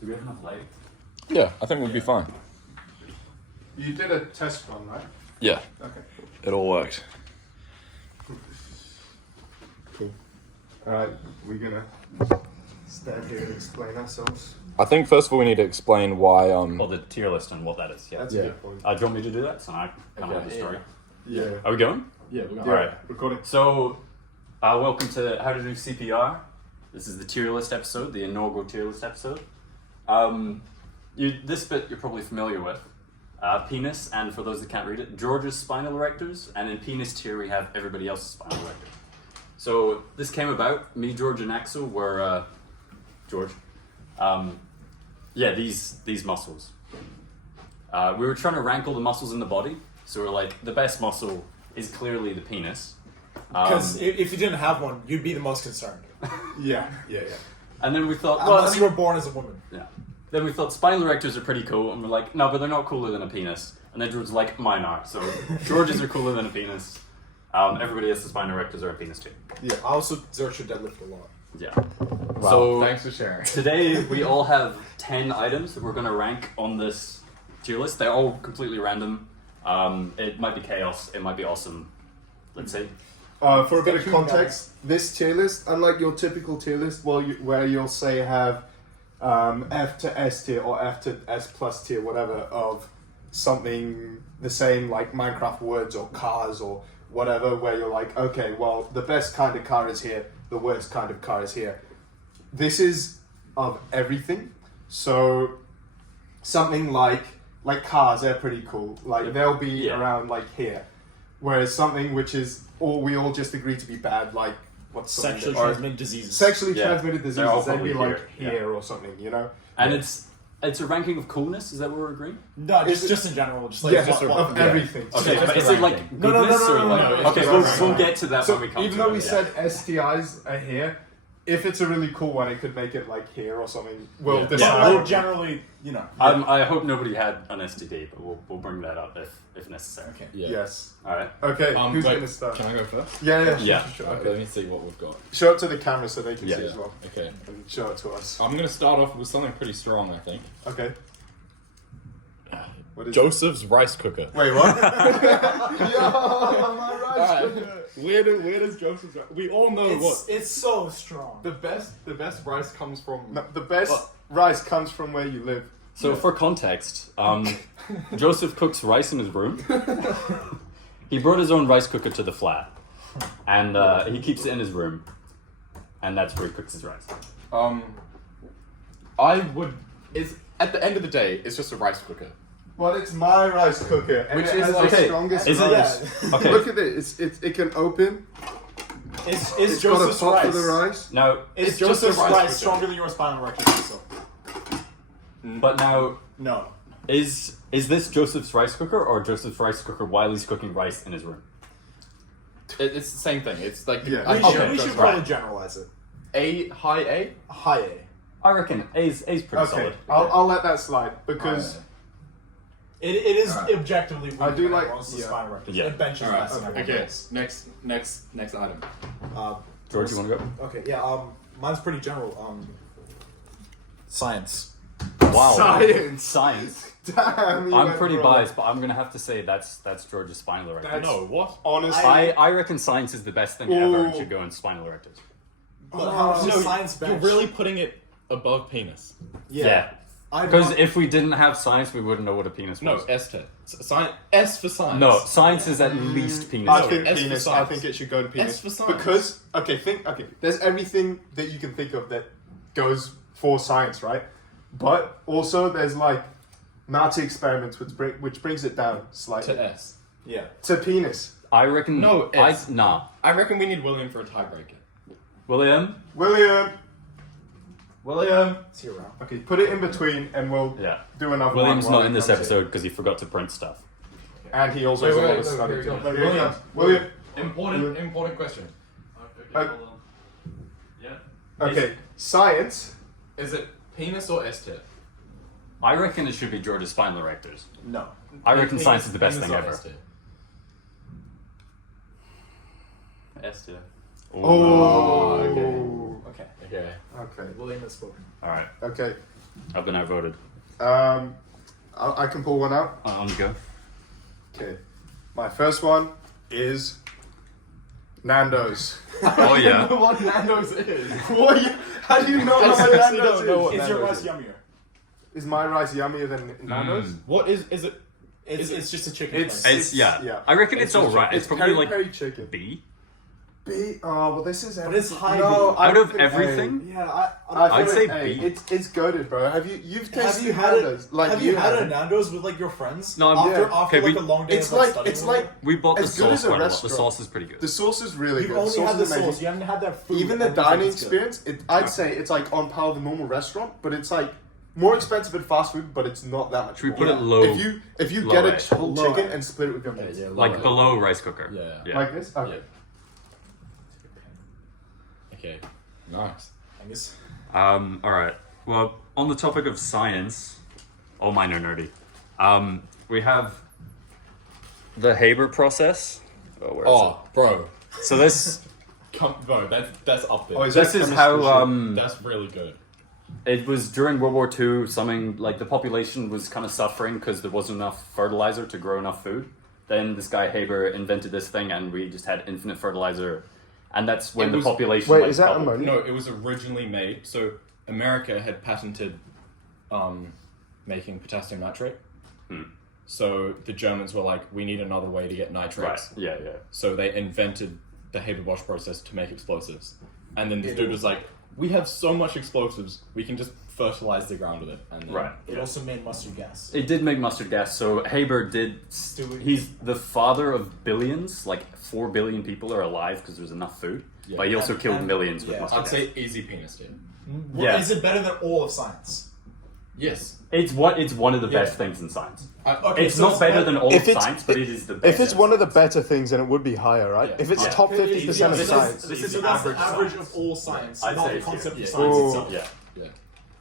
Do we have enough light? Yeah, I think we'll be fine. You did a test run, right? Yeah, Okay. it all worked. Cool. Alright, we're gonna stand here and explain ourselves. I think first of all we need to explain why Well, the tier list and what that is. Yeah. That's Yeah. a good point. Do you want me to do that? So I kind of have the story. Yeah. Are we going? Yeah, we're All right. Recording. So, welcome to How to Do CPR. This is the tier list episode, the inaugural tier list episode. This bit you're probably familiar with. Penis, and for those that can't read it, George's spinal erectors, and in penis tier we have everybody else's spinal erectors. So this came about, me, George, and Axel were, George, these muscles. We were trying to rank all the muscles in the body, so we're like, the best muscle is clearly the penis. Because if you didn't have one, you'd be the most concerned. Yeah. And then we thought, Unless you were born as a woman. Yeah. Then we thought spinal erectors are pretty cool, and we're like, no, but they're not cooler than a penis. And then George's like, mine are. So George's are cooler than a penis. Everybody else's spinal erectors are a penis too. Yeah, I also exert your deadlift a lot. Yeah. Wow, So thanks for sharing. today we all have 10 items that we're going to rank on this tier list. They're all completely random. It might be chaos. It might be awesome. Let's see. For a bit of context, this tier list, unlike your typical tier list, where you'll say have F to S tier or F to S plus tier, whatever, of something the same like Minecraft woods or cars or whatever, where you're like, okay, well, the best kind of car is here, the worst kind of car is here. This is of everything. So something like cars, they're pretty cool. Like they'll be around like here. Whereas something which is we all just agree to be bad, like what's Sexually transmitted diseases. Sexually Yeah. transmitted They're all diseases, they'd be probably like here. here or something, you know? And it's a ranking of coolness. Is that what we're agreeing? No, Is it- just in general. Just like Yeah, what- of yeah. everything. Okay, just but a is it like ranking. No, no, goodness no, or no, like? no, it's Okay, just we'll a get to that So when we come even to though it. we Yeah. said STIs are here, if it's a really cool one, it could make it like here or something. We'll Yeah. decide. Well, generally, you know. I hope nobody had an STD, but we'll bring that up if necessary. Okay. Yeah. Yes. All right. Okay, who's wait, going to start? Can I go first? Yeah. Yeah. Sure. Okay, let me see what we've got. Show it to the camera so they can Yeah. see as well. Okay. And show it to us. I'm going to start off with something pretty strong, I think. Okay. What is Joseph's rice cooker. it? Wait, what? Yo, my rice Alright. cooker. Where does Joseph's rice... We all know It's so strong. the best rice comes from... No, the best rice comes from where you live. So for context, Joseph cooks rice in his room. He brought his own rice cooker to the flat, and he keeps it in his room, and that's where he cooks his rice. It's at the end of the day, it's just a rice cooker. Well, it's my rice cooker, and Which it is has like- the strongest Is it- rice. Okay. Look at it. It can open. Is It's got a Joseph's pot rice? for the rice. Now, Is just a Joseph's rice rice cooker. stronger than your spinal erectors? So. but now, No. is this Joseph's rice cooker or Joseph's rice cooker while he's cooking rice in his room? It's the same thing. It's like... Yeah. We Okay, should that's probably right. generalize it. A, high A? High A. I reckon A's pretty Okay, solid. I'll let that slide because It is Alright. objectively weaker I do than like- most of the yeah. spinal erectors. Yeah. It benches Alright, less than everyone okay. else. Next item. George, you want to go? Okay, yeah, mine's pretty general. Science. Wow. science. Science. Damn, you I'm went pretty wrong. biased, but I'm gonna have to say that's George's spinal erectors. That's- No, what? Honestly, I reckon science is the best thing ever and Ooh. should go in spinal erectors. But how much No, is science you're bench? really putting it above penis. Yeah. I Because if we didn't have science, we wouldn't know what a penis No, was. S to science. S for science. No, science is at least penis. I No, think S for penis. I science. think it should go to penis. S for science. Because there's everything that you can think of that goes for science, right? But also there's like Nazi experiments, which brings it down slightly To S. Yeah. to penis. I reckon. No, S. Nah. I reckon we need William for a tiebreaker. William. William. See you around. Okay, put it in between, and we'll Yeah. do another William's one. while not in he this comes episode because he forgot to print stuff. And he also Wait, has a wait, lot of wait, study here to he do. goes. Here he comes. William. Important question. Yeah. Okay, science. Is it penis or S tier? I reckon it should be George's spinal erectors. No. I reckon Penis- science is the best penis thing or ever. S tier? S tier. Oh. okay. Okay. Okay. Okay. William has spoken. All right. Okay. I've been outvoted. I can pull one out. On you go. Okay. My first one is Nando's. Oh yeah. What Nando's is? What? How do you know what seriously Nando's don't know what is? Is your Nando's rice yummier? Is my rice yummier than Nando's? What is it? It's just a chicken It's- place. It's yeah. yeah. I reckon it's alright. It's probably like peri chicken. B. B. Oh well, this is. But it's high No, B. I Out of think everything, Yeah, I'd feel say like B. It's goated, bro. You've tasted have you had Nando's? it? Like have you had a haven't. Nando's with like your friends? No, I'm- after yeah. after Okay, like we- a long day. It's of, like studying it's or like whatever? we bought the as good sauce as a quite a lot. The restaurant. sauce is pretty good. The sauce is really You've good. only sauce had the is amazing. sauce. You haven't had their food. Even the and you think dining it's good. experience, I'd say it's like on par with a normal restaurant, but it's like more expensive than fast food, but it's not that much. Should we more. put it low? If you low get a rate. whole Low chicken rate. and split it with your mates, Like below rice cooker. Yeah. like this. Okay. Okay. Nice. I guess. Alright. Well, on the topic of science, all mine are nerdy. We have the Haber process. Oh, where is Oh, bro. it? So this Bro, that's up there. Oh, is this that is chemistry how shit? That's really good. it was during World War II. Something like the population was kind of suffering because there wasn't enough fertilizer to grow enough food. Then this guy Haber invented this thing, and we just had infinite fertilizer, and that's when It the was- population. Wait, like, is that doubled. ammonia? No, it was originally made. So America had patented making potassium nitrate. So the Germans were like, we need another way to get Right. nitrates. Yeah. So they invented the Haber-Bosch process to make explosives. And then this dude was like, we have so much explosives, we can just fertilize the ground with it. And then, Right. It also made mustard gas. It did make mustard gas. So Haber did. He's the father of billions. Like 4 billion people are alive because there's enough food. Yeah. But he also killed And- millions with yeah. mustard I'd gas. say easy penis, dude. Yeah. Is it better than all of science? Yes. It's one of the best Yeah. things in science. Okay, It's so not better than all If of it's- science, but it is the best. If it's one of the better things, then it would be higher, right? Yeah. If it's Yeah. top 50% of This is- science. this is so the that's the average average science. of all science, I'd not say the it's concept here. of Yeah. science Ooh. itself. Yeah. Yeah.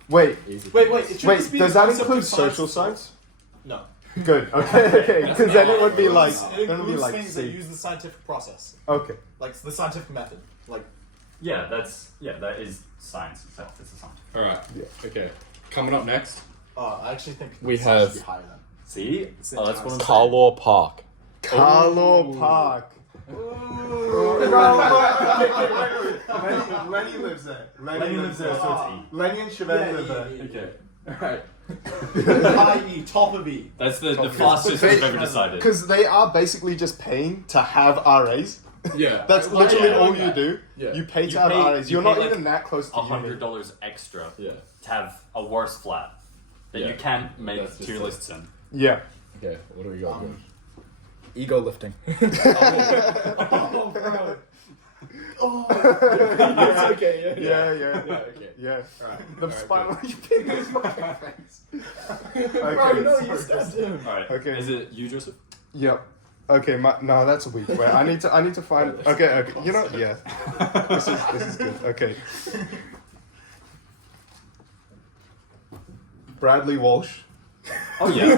Wait, Easy Wait, penis. it should just wait. be Does the that concept include of science social itself. science? No. Good. Okay. Because then it would be like. It Then it would be includes like. things that C. use the scientific process, Okay. like the scientific method. Like Yeah, that is science itself. It's a science. Alright. Yeah. Okay. Coming up next. I actually think We science have- should be higher than. See? Oh, that's what I'm saying. Carlaw Park. Carlo Park. Lenny lives there. Lenny lives there, so it's E. Lenny and Chevette live there. Okay. Alright. High E, top of E. That's the fastest we've ever decided. Because they are basically just paying to have RAs. Yeah. That's Like, literally yeah, all yeah. you do. Yeah. You pay to You have pay- RAs. you You're pay not like even that close to uni. $100 extra Yeah. to have a worse flat that Yeah. you can't make That's just tier it. lists in. Yeah. Okay, what do we got? Ego lifting. Oh, bro. It's okay, Yeah. okay. Yeah. Alright. The spinal you pin in his fucking face. Bro, no, Okay. you stabbed him. Alright. Okay. Is it you, Joseph? Yep. Okay, no, that's a weak. Wait, I need to find. Okay. You know, yeah. This is good. Okay. Bradley Walsh. Oh yeah.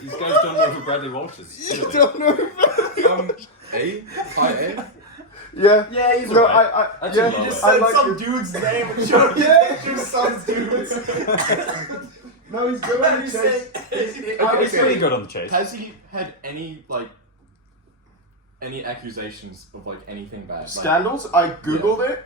These guys don't know who Bradley Walsh is. You do they? don't know. A? High A? Yeah. Yeah, he's No, alright. I That's yeah. a low You just way. I said like some it. dude's name and showed your son's dudes. No, he's good on the chase. He's pretty good on the chase. Has he had any, like, any accusations of, like, anything bad? Like, Scandals. I googled it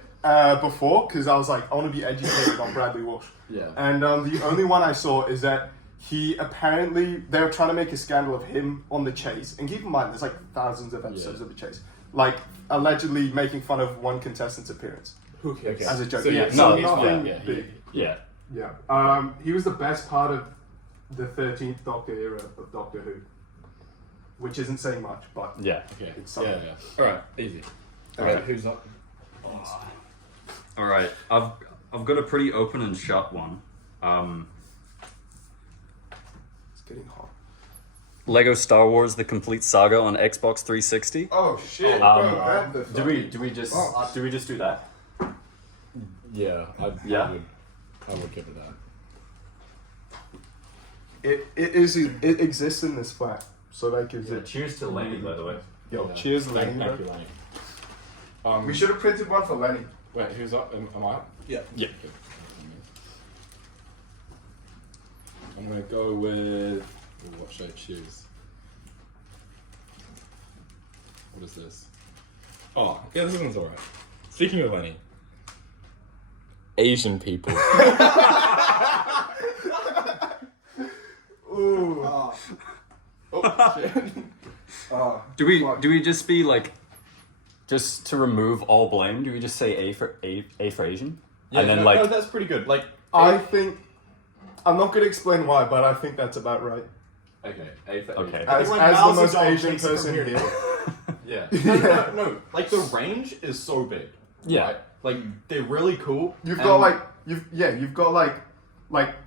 before because I was like, I want to be educated on Bradley Walsh. yeah. And the only one I saw is that he apparently they were trying to make a scandal of him on the chase. And keep in mind, there's like thousands of episodes Yeah. of the chase. Like allegedly making fun of one contestant's appearance Who cares? Okay. as a joke. So, yeah, So so he's nothing fine, yeah, big. Yeah. Yeah. He was the best part of the 13th Doctor era of Doctor Who, which isn't saying much, but Yeah. Okay. It's Yeah, something. yeah. Alright, easy. Okay. Alright, who's up? Alright. I've got a pretty open and shut one. it's getting hot. Lego Star Wars: The Complete Saga on Xbox 360. Oh shit! Do we just do that? Yeah, Yeah? I would give it that. It exists in this flat, so that gives it. Cheers to Laney, by the way. Yo, Yeah. cheers, Thank Lenny. you, bro. Lenny. We should have printed one for Lenny. Wait, who's up? Am I up? Yeah. Yeah. I'm gonna go with. What should I choose? What is this? Oh, yeah, this one's alright. Speaking of Lenny, Asian people. Ooh. Oh, shit. Do we just be like, just to remove all blame? Do we just say A for Asian? Yeah, and then no, like, no, that's pretty good. Like, I think I'm not going to explain why, but I think that's about right. okay, A for Okay. Asian. As When the Mao most Zedong Asian takes it from person here. here. Yeah. No. Like the range is so big. Yeah. Right? Like they're really cool. You've and- got like you've got like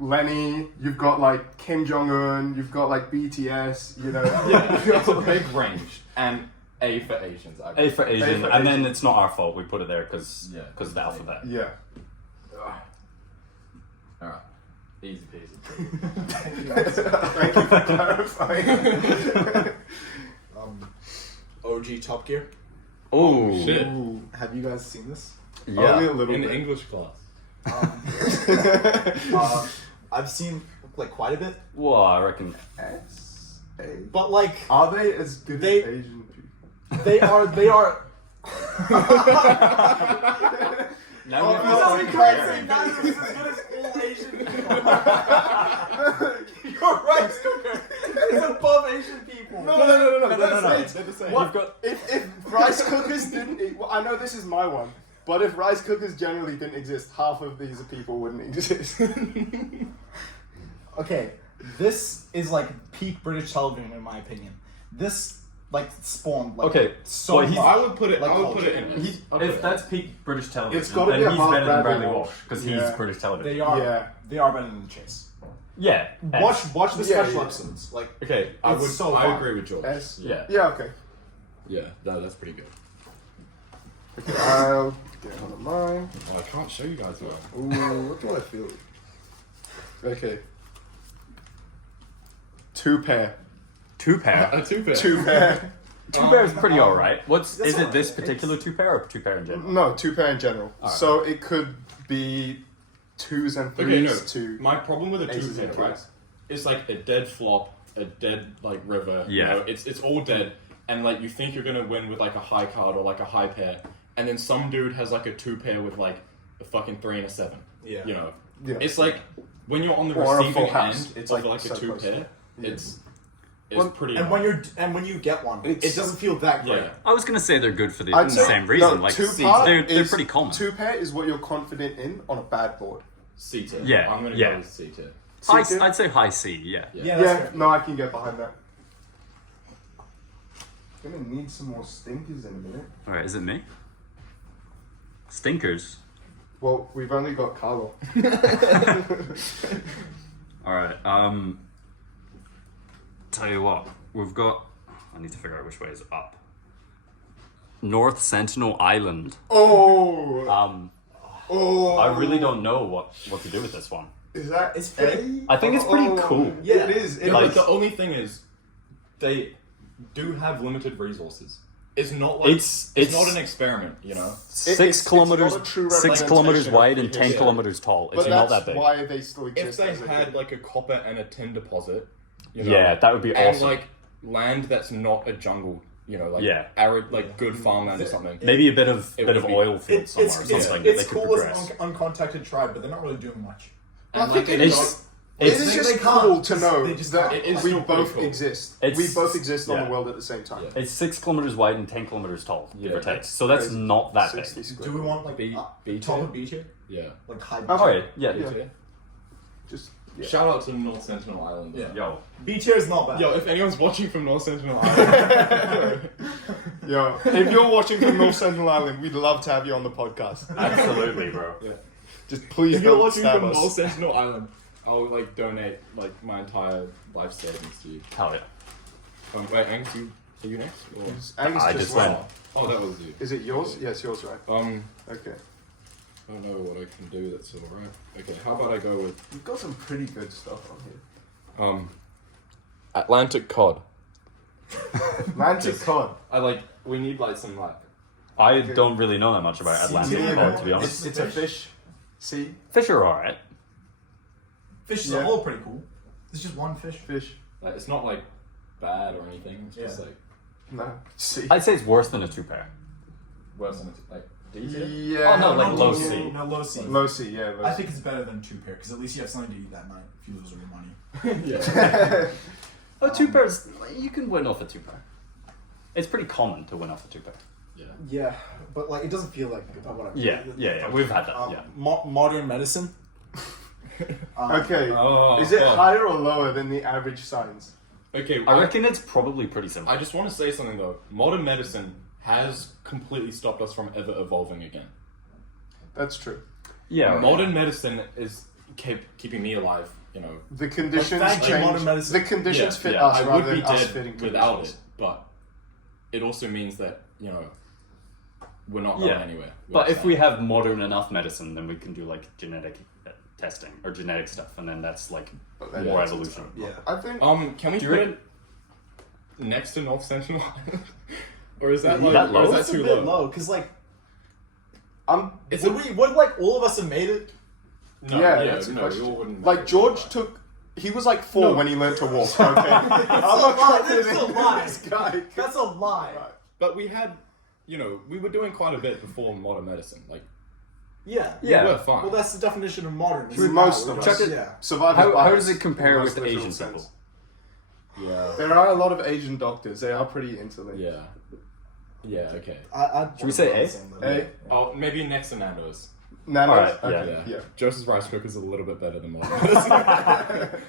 Lenny, you've got like Kim Jong Un, you've got like BTS, you know. yeah, it's a big range and A for Asians. A for Asian, for and Asian. then it's not our fault. We put it there because Yeah. of the alphabet. Yeah. All right, easy peasy. Thank you for clarifying. OG Top Gear. Oh shit. Ooh. Have you guys seen this? Only Yeah. a little In bit. English class. I've seen like quite a bit, Well, I reckon. S-A? but like Are they as good They- as Asian people? they are. Now we You can't say neither is as good as all Asian people. You're right, Scooter. It's above Asian people. No. They're the same. What? You've got- If rice cookers didn't, well, I know this is my one, but if rice cookers generally didn't exist, half of these people wouldn't exist. Okay, this is like peak British television in my opinion. This like spawned like Okay, so well, he's- much. I would put it. Like I would put it culture. in. I'll put If it that's peak British television, It's gotta then be he's above better than Bradley Bradley Walsh. Walsh because he's Yeah. British television. They are Yeah. they are better than the Chase. Yeah. Watch the Yeah, special yeah. episodes. Like Okay, I It's would. so I fun. agree with George. S. Yeah. Yeah. Okay. Yeah, that's pretty good. Okay. I'll get one of mine. Oh, I can't show you guys well. Ooh, what do I feel? Okay. Two pair. Two pair. A two pair. Two pair. Two pair is pretty alright. Is That's it alright. this particular two pair or two pair in general? No, two pair in general. Alright. So it could be twos and Okay, threes no. to My problem with a two aces pair, and right? kings. It's like a dead flop, a dead like river. You Yeah. know, it's all dead, and like you think you're gonna win with like a high card or like a high pair, and then some dude has like a two pair with like a fucking 3 and a 7. Yeah. You know, Yeah. it's like when you're on the Or a receiving full house. end It's of like like a so two close. pair, Yeah. it's Well, pretty. and when you get one, it It's- doesn't feel that great. yeah. I was gonna say they're good for the I'd say- same reason. no, like two seeds, part they're is- pretty common. Two pair is what you're confident in on a bad board. C tier. Yeah, I'm gonna yeah. go with C tier. C tier? I'd say high C. Yeah. Yeah. that's Yeah, fair. no, I can get behind that. Gonna need some more stinkers in a minute. All right. Is it me? Stinkers. Well, we've only got Carlo. All right. Tell you what, we've got. I need to figure out which way is up. North Sentinel Island. Oh, Oh, I really don't know what to do with this one. Is that? It's pretty- I think it's pretty cool. Yeah. it is. It Yeah, Like- but the only thing is, they do have limited resources. It's not like It's not an experiment, you know. Six kilometers, It's not a true 6 kilometers representation wide of and 10 history. kilometers tall. It's But not that's that big. why they still If exist. they as a had thing. like a copper and a tin deposit, you know, Yeah, that would be and awesome. like land that's not a jungle, you know, like Yeah. arid, like good farmland or something. Maybe a bit of It bit would of be- oil field somewhere or something that they it's could cool as progress. an uncontacted tribe, but they're not really doing much. And I think like, it it's is- not- It It's, is They- just they can't. cool to know They just that can't. It is we still pretty both cool. exist. It's- We both exist on yeah. the world at the same time. it's 6 kilometers wide and 10 kilometers tall, give Yeah, or take. that's So that's crazy. not that 60 big. square. Do we want like B top tier? of B tier? Yeah. Like high B Oh, tier? Alright, yeah. Yeah. tier. Just yeah. Shout out to North Sentinel Island. Yeah. Yo, B tier is not bad. Yo, if anyone's watching from North Sentinel Island, Yo, if you're watching from North Central Island, we'd love to have you on the podcast. absolutely, bro. Just please if you're don't watching stab from us. North Sentinel Island, I'll like donate like my entire life savings to you. Hell yeah. Wait, Angus, are you next? Or? Angus I just just went. went. Oh, that was you. Is it yours? Yes, yours, right? Okay. I don't know what I can do that's alright. Okay, how about I go with You've got some pretty good stuff on here. Atlantic cod. Atlantic cod. We need like some like. I don't really know that much about Atlantic cod, to be honest. It's a fish. See? Fish are alright. Fish as Yeah. a whole pretty cool. It's just one fish. Fish. Like, it's not like bad or anything. It's just Yeah. like No. See? I'd say it's worse than a two-pair. worse than like D tier. Yeah. Oh, no, like Not low low C. No, low C. Low C, yeah. Low I C. think it's better than two pair because at least you have something to eat that night if you lose all your money. Yeah. A two-pair's... You can win off a two-pair. It's pretty common to win off a two-pair. Yeah. Yeah, but like it doesn't feel like whatever. Yeah. We've had that, yeah. Modern medicine. Okay. Oh, Is it God. higher or lower than the average science? Okay. I reckon it's probably pretty similar. I just want to say something though. Modern medicine has completely stopped us from ever evolving again. That's true. Yeah. Modern medicine is keeping me alive. You know. The conditions thank you, change. modern medicine. The conditions fit yeah, us I rather would be than us dead fitting without conditions. it, but it also means that we're not Yeah. going anywhere. But with if that. we have modern enough medicine, then we can do like genetic testing or genetic stuff, and then that's like But then more that's evolution. Yeah. I think. Can we Do put you it next to North Sentinel Island, or is that Yeah, like that low? or is That's that a too bit low? low because like It's would like all of us have made it? no, Yeah, that's a no, question. we all wouldn't. Like George took. He was like 4 No. when he learned to walk. Okay. I'm not lie, confident that's a in lie. this guy. That's a lie. Right. But we had, we were doing quite a bit before modern medicine. Like Yeah. Yeah. we were fine. Well, that's the definition of modern. For most of us. Check it. Yeah. Survival How bias does it compare in the with most literal Asian sense. people? yeah, There are a lot of Asian doctors. They are pretty interlinked. yeah, okay. Should we say A? A? Oh, maybe next to Nando's. Nanos? Alright, yeah. Okay, yeah. Joseph's rice cooker is a little bit better than modern medicine.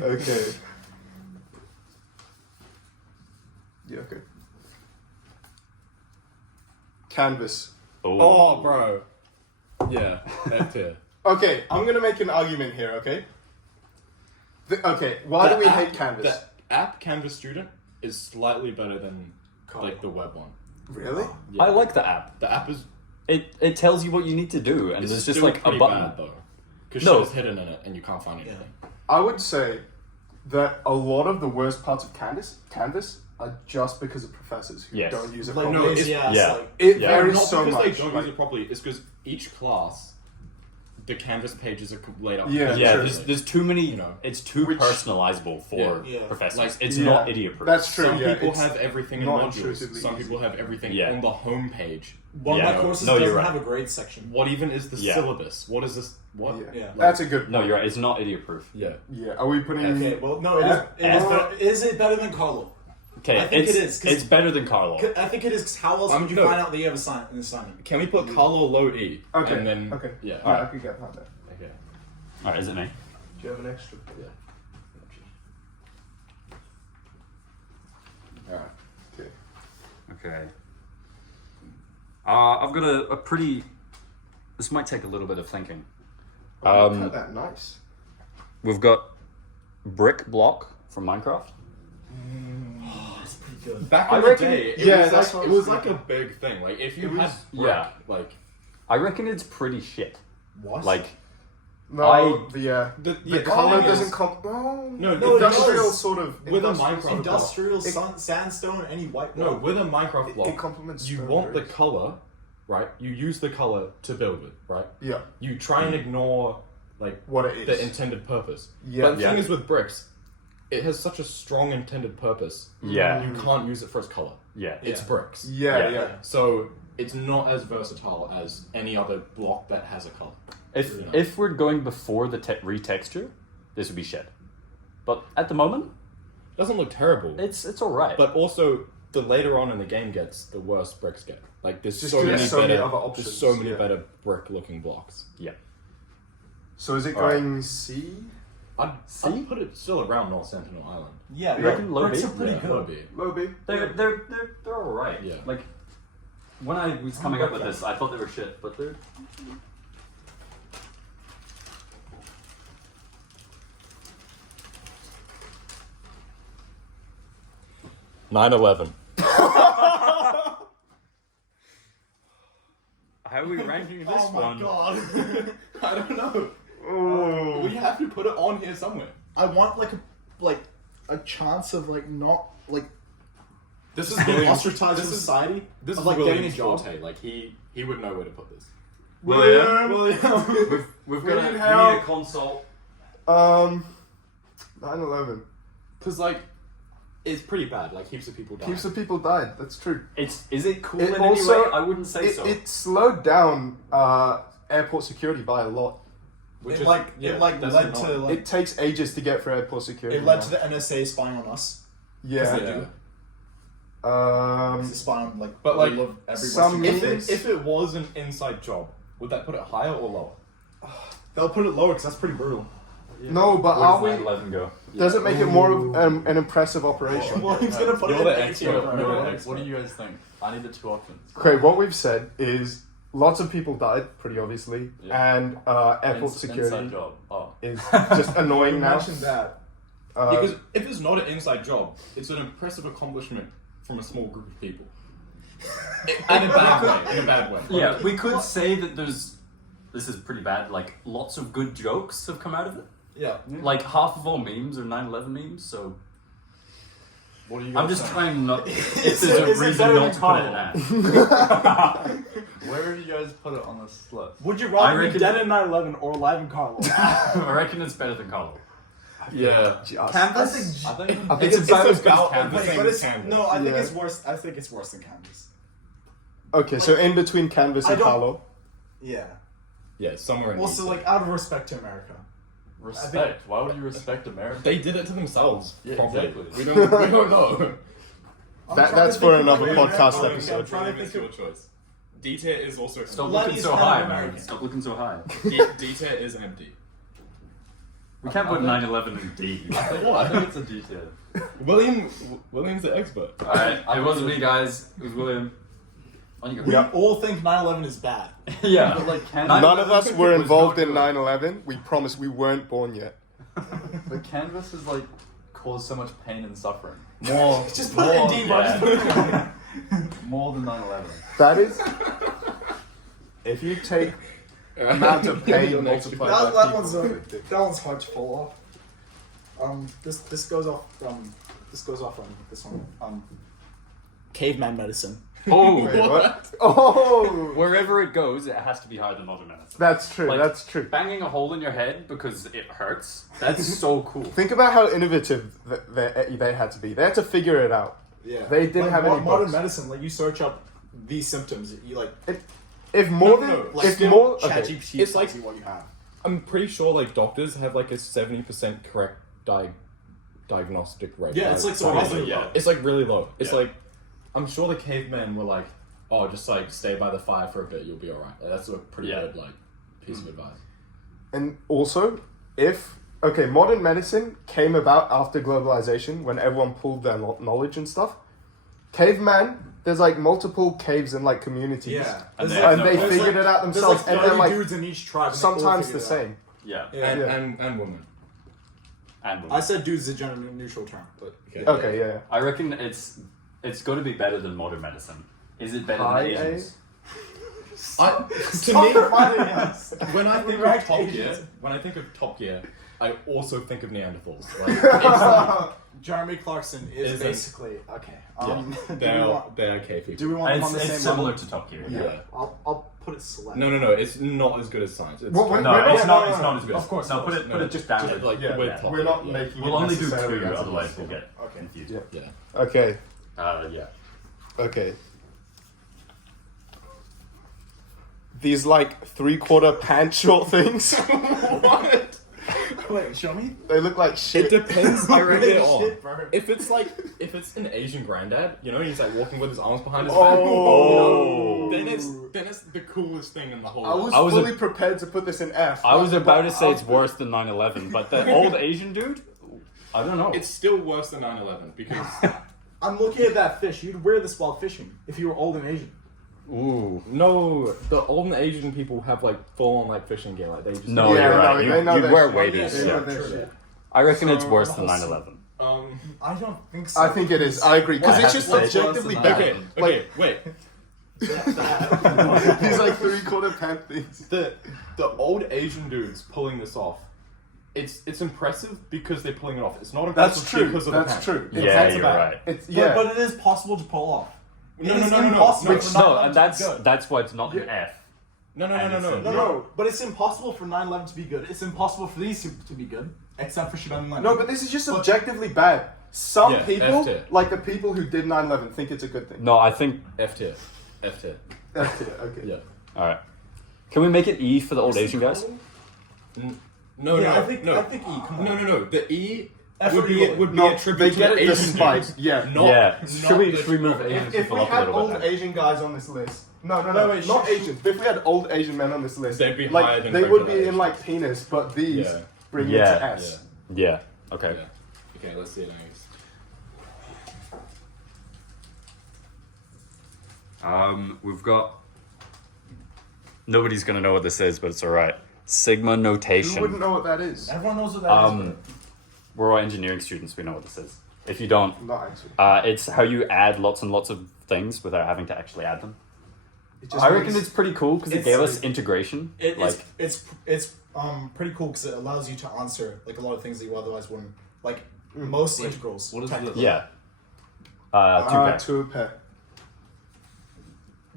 Okay. Yeah, okay. Canvas. Oh, bro. Yeah, F tier. Okay, I'm gonna make an argument here, okay? Why do we hate Canvas? The app Canvas Student is slightly better than like the web one. Really? Yeah. I like the app. The app is It tells you what you need to do, and it's there's just still like a pretty button. bad, though, because No. shit is hidden in it and you can't find anything. I would say that a lot of the worst parts of Canvas are just because of professors who Yes. don't use it Like properly. no, lazy it's- ass, yeah. like It Yeah. varies Not so because much. they don't like- use it properly. It's because each class, the Canvas pages are laid out. Yeah, Yeah, Sure. there's too many. You know. It's too Which- personalizable for Yeah. Yeah. professors. Like, it's yeah. not idiot proof. That's true. Some yeah, people it's have everything in not modules. intuitively Some easy. people have everything Yeah. on the home page. one Yeah. of my courses No, you're doesn't right. have a grade section. What even is the Yeah. syllabus? What is this? What? Yeah. Yeah. That's a good point. No, you're right. It's not idiot proof. Yeah. Yeah, are we putting... Okay, well, no, it is. Is it better than Carlo? Okay, I think it's, it is, 'cause- it's better than Carlo. I think it is. 'Cause how else would you no. find out that you have an assignment? Can we put Carlo low E? Okay, And then okay. Yeah. Alright, I could get that there. Okay. All right, is it me? Do you have an extra? Yeah. Alright. Okay. Okay. I've got a pretty. This might take a little bit of thinking. Oh, look at that, nice. We've got brick block from Minecraft. That's pretty good. Back I in the reckon- day, it yeah, was that's like what it I was was like a thinking. big thing. Like if you It had was- brick, yeah. like I reckon it's pretty shit. What? Like No, the the color thing is- doesn't comp... Oh, No, No, it industrial does. sort of... With a industrial Minecraft sort of Industrial block. sandstone, any white No, block. with a Minecraft block, It complements you stone want the bricks. color, right? You use the color to build it, right? Yeah, You try and ignore like what it is. the intended purpose. Yeah. But the Yeah. thing is with bricks, it has such a strong intended purpose. yeah, You can't use it for its color. yeah. It's bricks. Yeah, Yeah. yeah. So it's not as versatile as any other block that has a color. If we're going before the retexture, this would be shit. But at the moment, Doesn't look terrible. it's all right. But also, the later on in the game gets, the worse bricks get. Like there's Just so 'cause many there's so many better, other options, there's so many yeah. better brick-looking blocks. yeah, So is it Alright. going C? I'd put it still around North Sentinel Island. Yeah, You reckon low bricks B? are pretty Yeah, good. would be. Low B? they're all right. Yeah. Like when I was coming up with this, I thought they were shit, but they're. How are we ranking this Oh my one? god. I don't know. Oh. We have to put it on here somewhere. I want like a chance of like not like This is being William's, ostracized from society. This of, is like, William's getting a job. forte. Like he would know where to put this. William, William. we've We got need we need help. a consult. 9/11. Because like, it's pretty bad. Like heaps of people died. Heaps of people died. That's true. Is it cool It in also- any way? I wouldn't say so. It slowed down airport security by a lot. Which It led that's to annoying. like It takes ages to get through airport security. it led now. to the NSA spying on us. Yeah. Yeah. They spy on like But, like, all of every some Western If country. it was an inside job, would that put it higher or lower? They'll put it lower because that's pretty brutal. No, but Where are does we? 9/11 go? Does it make it more of an impressive operation? Well, he's gonna put it You're in the the expert. ATM, You're right? the What, expert. what do you guys think? I need the two options. Okay, what we've said is lots of people died, pretty obviously, Yeah. and airport security Inside job. Oh. is just annoying now. Mention that. Because if it's not an inside job, it's an impressive accomplishment from a small group of people. In a bad way. In a bad way. Yeah, we could say that this is pretty bad. Like lots of good jokes have come out of it. Yeah. Like half of all memes are 9/11 memes. So What do you guys I'm just think? trying not. If Is there's it a reason better not than to put it in Carlo? ad. Where do you guys put it on this list? Would you I rather be reckon- dead in 9/11 or alive in Carlo? I reckon it's better than Carlo. Yeah. Canvas? I think I think It's about as good as about Canvas. the same But as it's, Canvas. no, I think Yeah. it's worse. I think it's worse than Canvas. Okay, so in between Canvas I and don't- Carlo. Yeah. Yeah, somewhere in Also, the like out of respect to America. respect. Why would you respect America? They did it to themselves. Yeah, probably. exactly. We don't know. That's for another podcast I'm episode. trying to It's think your choice. D-tier is also Stop Lenny's looking so kind of high, man. American. Stop looking so high. D-tier is empty. We can't put 9/11 in D. I think it's a detail. William's the expert. Alright, it wasn't me, guys. It was William. On you go. We all think 9/11 is bad. Yeah. But like, Nine- None of us were was involved not in good. 9/11. We promise we weren't born yet. the canvas has like caused so much pain and suffering. More. Just put it in D, bro. Just put it in D. More than 9/11. That is. If you take amount of pain multiplied by That people. one's hard to pull off. This goes off this one. Caveman medicine. Oh, Wait, what? Oh, wherever it goes, it has to be higher than modern medicine. that's true. Like, That's true. Banging a hole in your head because it hurts. That's so cool. Think about how innovative they had to be. They had to figure it out. Yeah. They didn't have any modern books. medicine. Like you search up these symptoms, you like If more than No, if more, okay. ChatGPT It's tells like- you what you have. I'm pretty sure like doctors have like a 70% correct diagnostic rate. Yeah, it's like Di- surprisingly yeah. low. It's like really low. It's Yeah. like I'm sure the cavemen were like, oh, just like stay by the fire for a bit, you'll be alright. Like, that's a pretty Yeah. good like piece of advice. And also, modern medicine came about after globalization when everyone pulled their knowledge and stuff. Caveman, there's like multiple caves in like communities. Yeah. And There's they have no they clue. figured it out There's themselves, like and 30 they're like dudes in each tribe. and they all sometimes figured the it out. same. Yeah. Yeah. And women. And I said dudes is a gender neutral term, but Okay, yeah. I reckon it's going to be better than modern medicine. Is it better High than Asians? To me, reminding us. when I think of Correct Top Asians. Gear, I also think of Neanderthals. Like, Jeremy Clarkson is Is it- basically okay. yeah, they're cave people. Do we want them on It's, the it's same similar level? to Top Gear. Yeah. I'll put it select. No, it's not as good as science. It's What- kind No, We're it's not- not. It's not as good. Of course, No, of put course. it. Put it just down. just like Yeah, with yeah. Top We're not Gear, making We'll it only do necessarily two, as otherwise easy. we'll get Okay. confused. Yeah. Yeah. Okay, Yeah. okay. These like 3/4 pant short things. What? Wait, show me. They look like It shit. depends. I rate it on. Shit, bro. If it's an Asian granddad, you know, he's like walking with his arms behind his Oh. back. Then it's the coolest thing in the whole I was, world. I was fully prepared to put this in F. I was about to say it's After- worse than 9/11, but the old Asian dude, I don't know. It's still worse than 9/11 because I'm looking at that fish. You'd wear this while fishing if you were old and Asian. Ooh. no, the old and Asian people have like full on like fishing gear. Like they just No, Yeah, you're no, right. they know You their wear shit. waders. They know Yeah. their shit. I reckon it's So- worse than 9/11. I don't think so. I think it is. I agree because I it's have just to say- objectively What's better. worse than Okay, wait. These like 3/4 pant things. The old Asian dudes pulling this off it's impressive because they're pulling it off. It's not impressive That's true. because of That's the pain. true. Yeah, That's you're about- right. It's But it is possible to pull off. No, It is no, no, no, no. impossible Which- for No, 9/11 and to be good. that's why it's not an F. No, no, And no, it's no, a- no. No, but it's impossible for 9/11 to be good. It's impossible for these to be good, except for Shabam Lemon. No, but this is just objectively bad. Some Yeah, people, F tier. like the people who did 9/11, think it's a good thing. No, I think. F tier. F tier. F tier, okay. Yeah. All right. Can we make it E for the old Asian guys? No, Yeah, no, I think no. E. Come on. No. The E F would for be you. would be No, a they tribute to get the it Asian despite. dudes, Yeah. not, Yeah. not Should we the- move Asian If we people up a had little old bit? then? Asian guys on this list, no, wait, not sh- Asian. If we had old Asian men on this list, They'd be higher like than they would be regular in like penis, but these Yeah. bring Yeah. it to S. Yeah. Okay. Yeah. Okay, let's see it next. We've got. Nobody's gonna know what this is, but it's all right. Sigma Who notation. wouldn't know what that is? Everyone knows what that is. We're all engineering students. We know what this is. If you don't, Not actually. it's how you add lots and lots of things without having to actually add them. It just I reckon means- it's pretty cool because it It's gave us like- integration. It's pretty cool because it allows you to answer like a lot of things that you otherwise wouldn't. Like most integrals. what is technically. Yeah. Two pair. Two-pair.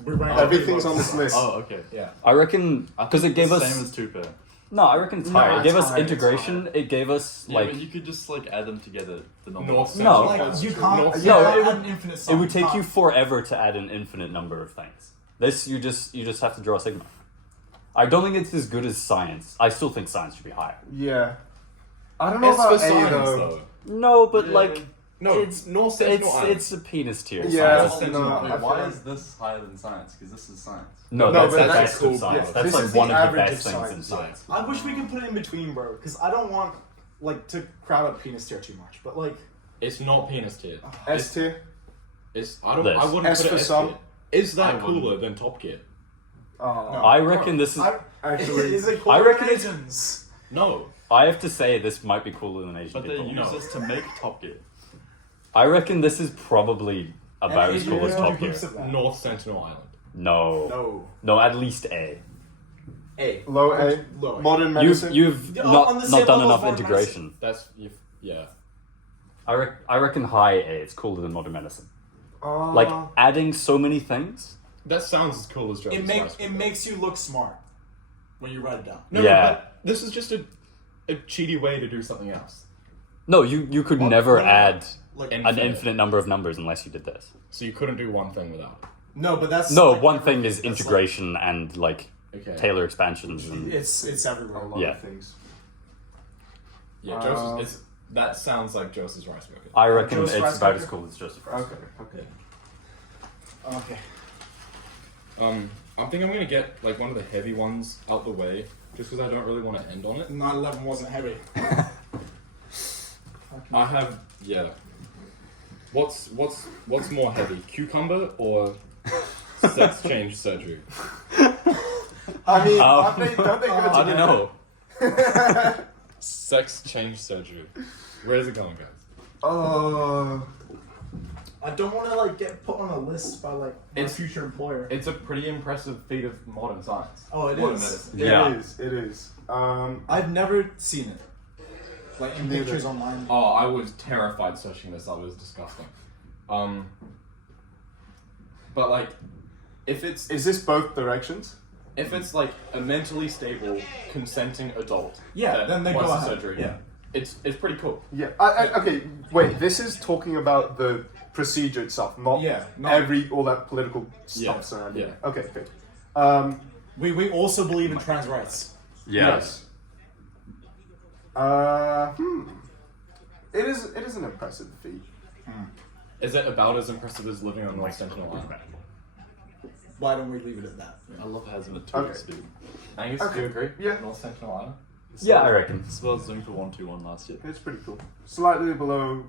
We ran Everything's pretty on low. this list. Oh, okay. Yeah. I reckon because it gave us. Same as 2-pair. No, I reckon it's No, higher. It gave it's us higher, it's integration. It gave us Yeah, like but you could just like add them together. The number. North, No. Central, Like West, you North, can't. South. No, Yeah, it add would- an infinite it sum. would take you can't. forever to add an infinite number of things. This you just have to draw sigma. I don't think it's as good as science. I still think science should be higher. Yeah. I don't know It's about for A science though. though. No, but Yeah. like No, it's North Central Island. it's a penis tier. Yeah. Science. No, Wait, I why feel- is this higher than science? Because this is science. No, No, that's but the that's best cool, of science. yeah. That's This like is one the of the average best of things in science, science. I wish we could put it in between, bro, because I don't want like to crowd up penis tier too much. But like, It's not penis tier. S tier. It's I don't. This. I wouldn't S put for it S some. tier. Is that I wouldn't. cooler than top gear? Oh. I reckon this is. Actually, is it I cooler reckon than it's- Asians? No. I have to say this might be cooler than Asian But they people. use this to make Top Gear. I reckon this is probably about as Asian cool as people Top do Gear. groups of that. North Sentinel Island. No, No. at least A. A. low A. Low A. Modern medicine. You've Yeah, not on the not same done level as enough modern integration. That's yeah. I reckon high A. It's cooler than modern medicine. Oh. Like adding so many things. That sounds as cool as Joe's. It makes you look smart when you write it down. No, Yeah. but this is just a cheaty way to do something else. No, you could never add Like And- an infinite number of numbers unless you did this. So you couldn't do one thing without. no, but that's No, like one every- thing is that's, like, integration and like Okay. Taylor expansions and It's everywhere. a lot Yeah. of things. Yeah, Joseph's. That sounds like Joseph's rice cooker. I reckon Joseph it's Rice about Cooker? as cool as Joseph Rice. Okay. Okay. Okay. I think I'm gonna get like one of the heavy ones out the way, just because I don't really want to end on it. 9/11 wasn't heavy. I have What's more heavy, cucumber or sex change surgery? I mean, Um, don't they give it I don't know. Sex change surgery. Where's it going, guys? I don't want to like get put on a list by like my It's- future employer. It's a pretty impressive feat of modern science. Oh, it Modern is. medicine. Yeah. It is. I've never seen it. Like in Neither. pictures online. Oh, I was terrified searching this up. It was disgusting. But like, if it's Is this both directions? like a mentally stable, consenting adult, Yeah, that then they wants go the ahead. surgery. Yeah. It's pretty cool. Yeah. Okay. Wait. This is talking about the procedure itself, not Yeah, not- all that political stuff Yeah, surrounding yeah. it. Okay. Good. We also believe in trans rights. Yes. It is an impressive feat. Is it about as impressive as living on North Sentinel Island? Why don't we leave it at that? I love having a 2 Okay. speed. Angus, Okay. do you agree? Yeah. North Sentinel Island? Yeah, I reckon. As well as doing for 121 last year. It's pretty cool. Slightly below.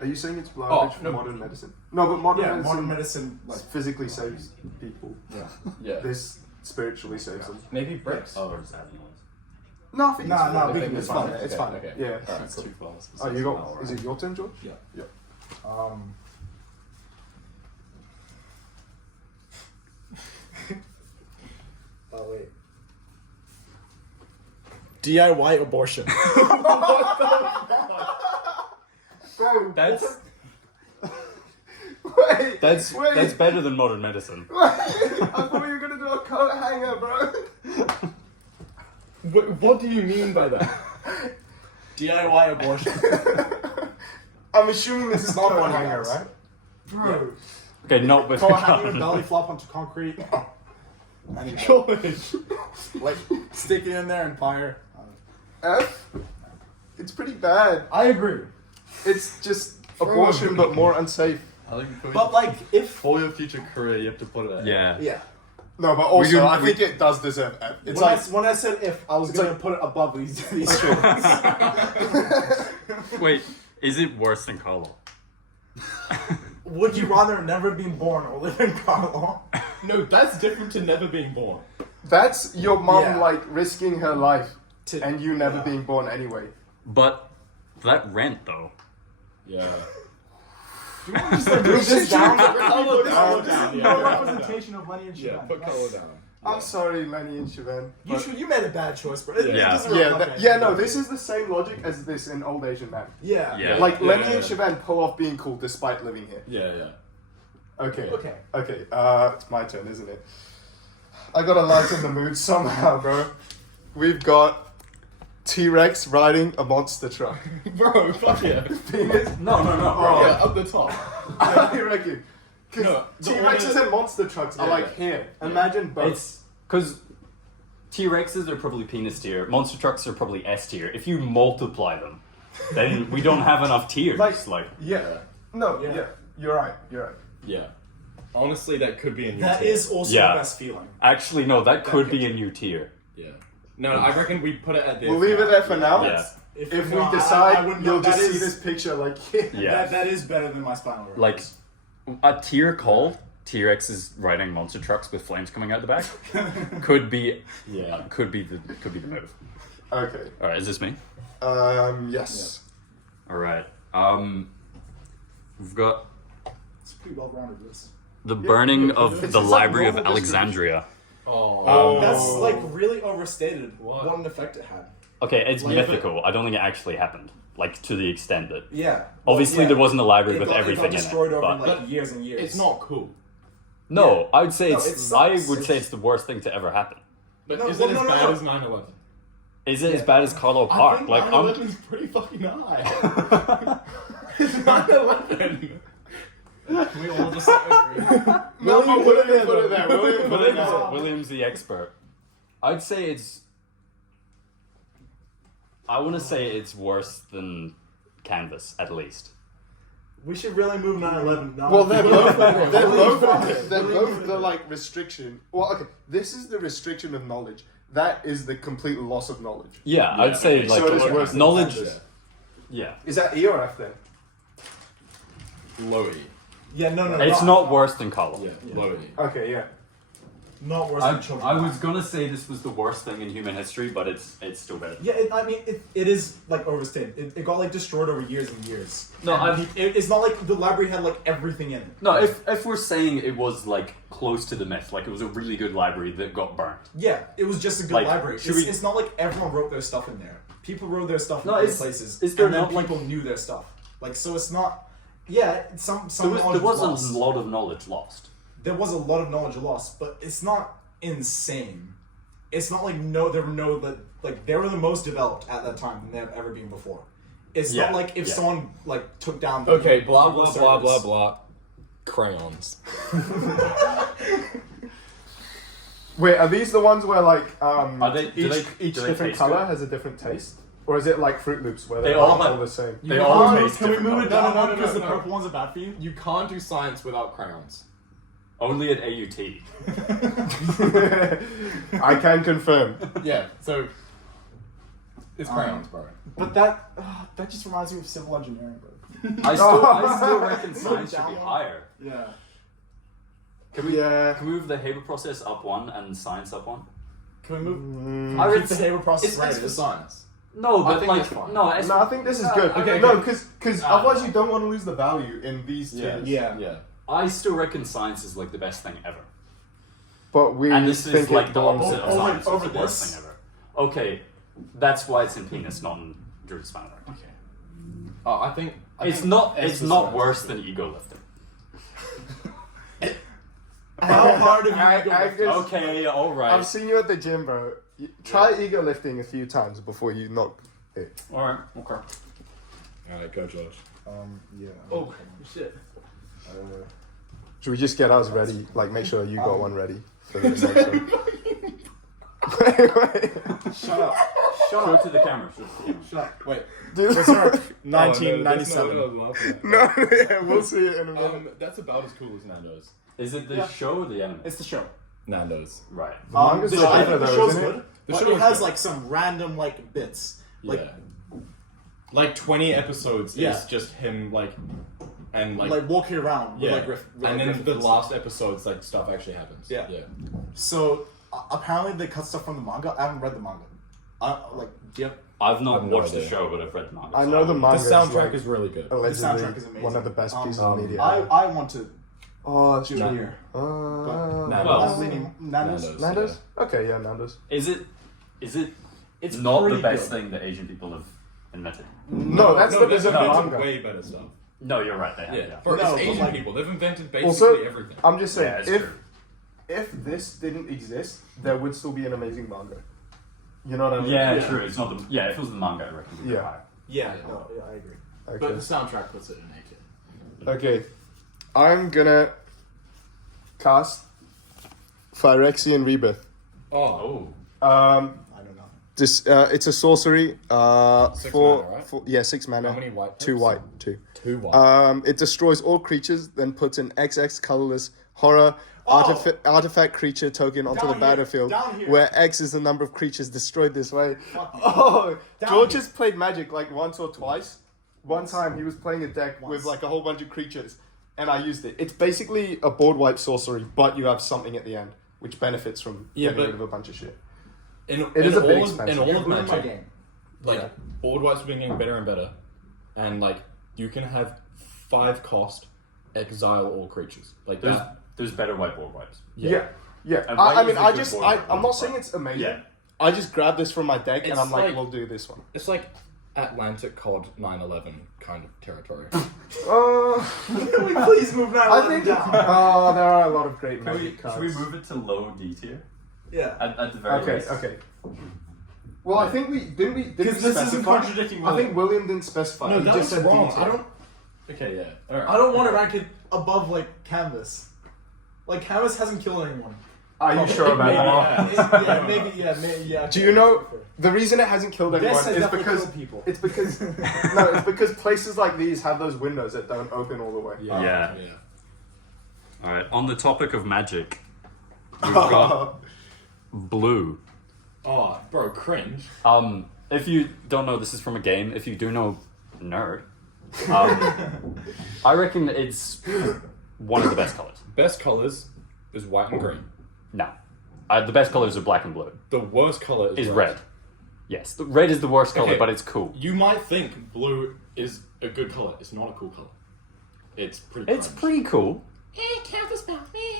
Are you saying it's below Oh, average for no. modern medicine? No, but modern Yeah, medicine modern medicine. Like, physically saves people. Yeah. This spiritually saves them. Maybe bricks. Oh, or just adding ones. No, I think it's Nah, fine. nah, I we think can- it's fine. okay, It's fine. okay. Yeah. Alright, It's cool. 2 classes. Oh, you got? Is it your turn, George? Yeah. Yeah. Oh wait. DIY abortion. Bro, That's wait, that's wait. that's better than modern medicine. I thought you were gonna do a coat hanger, bro. What do you mean by that? DIY abortion. I'm assuming this is Not coat one hanger, hanger, right? Bro. Okay, not with Call hang your belly flop onto concrete. Like, stick it in there and fire. F? It's pretty bad. I agree. It's just abortion, but more unsafe. I think But like, if for your future career, you have to put it at Yeah. yeah, No, but also, do- I think it does deserve F. It's when, like, when I said if, I was gonna put it above these shorts. Wait, is it worse than Carlo? Would you rather have never been born or live in Carlo? No, that's different to never being born. that's your mom, Yeah. like, risking her life, To- and you never yeah. being born anyway. But that rent though. Yeah. Do you want to just like move this down? Color This down. is Yeah, no yeah, representation of Lenny and Yeah, Siobhan. put color down. I'm sorry, Lenny and Siobhan. You made a bad choice, bro. Yeah. doesn't Yeah, reflect that, yeah, anything. no, this is the same logic as this in Old Asian Man. Yeah. Yeah. Like, Lenny and yeah. Siobhan pull off being cool despite living here. Yeah, yeah. Okay. Okay. Okay, it's my turn, isn't it? I gotta lighten the mood somehow, bro. We've got T-Rex riding a monster truck. Bro, fuck yeah. Penis? No, no, no. Oh. Yeah, up the top. I reckon. Because No, the T-Rexes order- and monster trucks are Yeah, like yeah. here. Imagine both. It's because T-Rexes are probably penis tier. Monster trucks are probably S tier. If you multiply them, then we don't have enough tiers. Like, Yeah. No, Yeah. yeah. You're right. You're right. Yeah. Honestly, that could be a new That tier. is also Yeah. the best feeling. actually, no, that could be a new tier. Yeah. No, I reckon we put it at this. We'll leave it there for now. Yeah. If no, we decide, I wouldn't you'll know. just That see is- this picture like here. Yeah. That is better than my spinal records. Like a tier called T-Rexes riding monster trucks with flames coming out the back could be Yeah. could be the move. Okay. All right, is this me? Yes. All right. We've got it's pretty well rounded. This. the burning yeah, of it's the like Library of normal Alexandria. Oh. That's like really overstated. What? What an effect it had. Okay, it's Like, mythical. I don't think it actually happened. Like to the extent that Yeah. obviously Well, there wasn't a library it with got, everything it got destroyed in it. over But like years and years. It's not cool. no, Yeah. I would say No, it's. it I sucks. would say it's the worst thing to ever happen. But No, is well, it as no, bad no. as 9/11? Is it Yeah. as bad as Carlo I Park? think Like 9/11 is pretty fucking high. It's 9/11. Can we all just agree? William, put it there. William, put it there. William's the expert. I'd say it's. I want to say it's worse than Canvas, at least. We should really move 9/11. No. Well, they're both William- they're both the like restriction. Well, okay, this is the restriction of knowledge. That is the complete loss of knowledge. Yeah, Yeah, I'd say okay. like So it is worse than knowledge. Canvas. Yeah, Is that E or F then? Low E. Yeah, no. it's not worse than Carlo. Yeah, low E. Okay, yeah. Not worse than children. I was gonna say this was the worst thing in human history, but it's still better. Yeah, I mean, it is like overstated. It got like destroyed over years and years. No, And it's not like the library had like everything in it. No, if we're saying it was like close to the myth, like it was a really good library that got burnt. Yeah, it was just a good Like, library. should It's, we- it's not like everyone wrote their stuff in there. People wrote their stuff in No, other is- places, is there and then not, like- people knew their stuff. Like, so it's not. Yeah, some There was lost. a lot of knowledge lost. There was a lot of knowledge lost, but it's not insane. It's not like they were the most developed at that time than they have ever been before. It's Yeah, not like if yeah. someone like took down. Okay, blah Google blah blah blah servers. blah. Crayons. Wait, are these the ones where like Are they- do each they different taste color good? has a different taste, or is it like Fruit Loops where They they're all all have- the same? They all Oh, taste can we different move it colors. down no, because the no. purple ones are bad for you? You can't do science without crayons. Only at AUT. I can confirm. Yeah, so it's crayons, bro. But that just reminds me of civil engineering, bro. I still reckon science should be Down. higher. Yeah. Can we Yeah. can we move the Haber process up one and science up one? Can we move? I Keep would the say- Haber process It's right. for science. No, I but think like that's fine. no, No, I think this is good. Okay, No, okay. because otherwise you don't want to lose the value in these tiers. Yeah. Yeah. I still reckon science is like the best thing ever. But we And this think is like it the belongs opposite to of over- science. It's over the worst this? thing ever. Okay, That's why it's in penis, not in George's spinal erector. Okay. Oh, I think It's think not. S It's was not first. worse than ego lifting. How hard have you I guess- Okay, all right. I've seen you at the gym, bro. Try ego lifting a few times before you knock it. All right. Okay. Alright, go George. Yeah. Oh shit. Should we just get ours ready? Like, make sure you got one ready for the next one. Wait. Shut up. Show it to the camera. Show it to the camera. Shut up. Wait. Dude. 1997. No, yeah, we'll see it in a minute. That's about as cool as Nando's. Is it the show or the anime? It's the show. Nando's. Right. Manga's The so show, I different think the though, show's isn't it? good. The But show it is has good. like some random like bits. Like Yeah. Like 20 episodes Yeah. is just him like and like walking around. yeah. With, like, and then riff- the riff- last episodes like stuff actually happens. Yeah. Yeah. So apparently they cut stuff from the manga. I haven't read the manga. Like, do you have, I've not I have no watched the idea. show, but I've read the manga. I so know the The manga soundtrack like, is really good. the allegedly soundtrack is amazing. one of the best pieces of media. I want to Oh, do true. it here. Nando's. I'm leaning Nando's. Nando's. Nando's? Okay, yeah, Nando's. Is it? It's It's not the pretty best good. thing that Asian people have invented. No, that's the they've best of the invented manga. way better stuff. No, you're right. They have. Yeah. Yeah. For No, it's but, Asian like- people, they've invented basically Also, everything. I'm just saying, Yeah, it's if true. if this didn't exist, there would still be an amazing manga. You know what I mean? Yeah, Yeah. true. It's not the. Yeah, if it was the manga, I reckon. it'd be Yeah. higher. Yeah, no, yeah, I agree. But Okay. the soundtrack puts it in A tier. Okay. I'm gonna cast Phyrexian Rebirth. Oh. Oh. I don't know. This it's a sorcery. 6 mana, right? 6 mana. How many white? 2 pips? white, 2. 2 white. It destroys all creatures, then puts an XX colorless horror artifact creature token onto Down the here, battlefield, down here. where X is the number of creatures destroyed this way. Fuck you. Oh, Down George here. has played Magic like once or twice. One time he was playing a deck with Once. like a whole bunch of creatures, and I used it. It's basically a board wipe sorcery, but you have something at the end, which benefits from Yeah, getting but- rid of a bunch of shit. In is a bit all expensive. in all You're of ruining my Magic, game. like Yeah. board wipes have been getting better and better, and like you can have 5 cost exile all creatures like There's that. there's better whiteboard wipes. Yeah. And I white mean, is a I good just, board I'm wipe. not saying it's amazing. Yeah. I just grabbed this from my deck and It's I'm like, like- we'll do this one. It's like Atlantic COD 9/11 kind of territory. Can we please move now? I think down. oh, there are a lot of great Can we, Magic cards. should we move it to low D tier? Yeah. At the very Okay, least. okay. Well, I think we didn't Because we this isn't specify? contradicting I think William. William didn't specify. No, he that just was said wrong. detail. I don't. Okay, yeah. Alright. I don't want to rank it above like Canvas. Like Canvas hasn't killed anyone. Are you sure about Maybe, that? yeah. Yeah. Do you know the reason it hasn't killed anyone This has is definitely because killed people. it's because no, it's because places like these have those windows that don't open all the way. Yeah. Yeah. yeah. All right. On the topic of magic, we've got blue. Oh, bro, cringe. If you don't know, this is from a game. If you do know, nerd. I reckon it's one of the best colors. Best colors is white and green. No, the best colors are black and blue. The worst color Is red. Yes, the red is the worst color, Okay. but it's cool. You might think blue is a good color. It's not a cool color. It's pretty. It's cringe. pretty cool.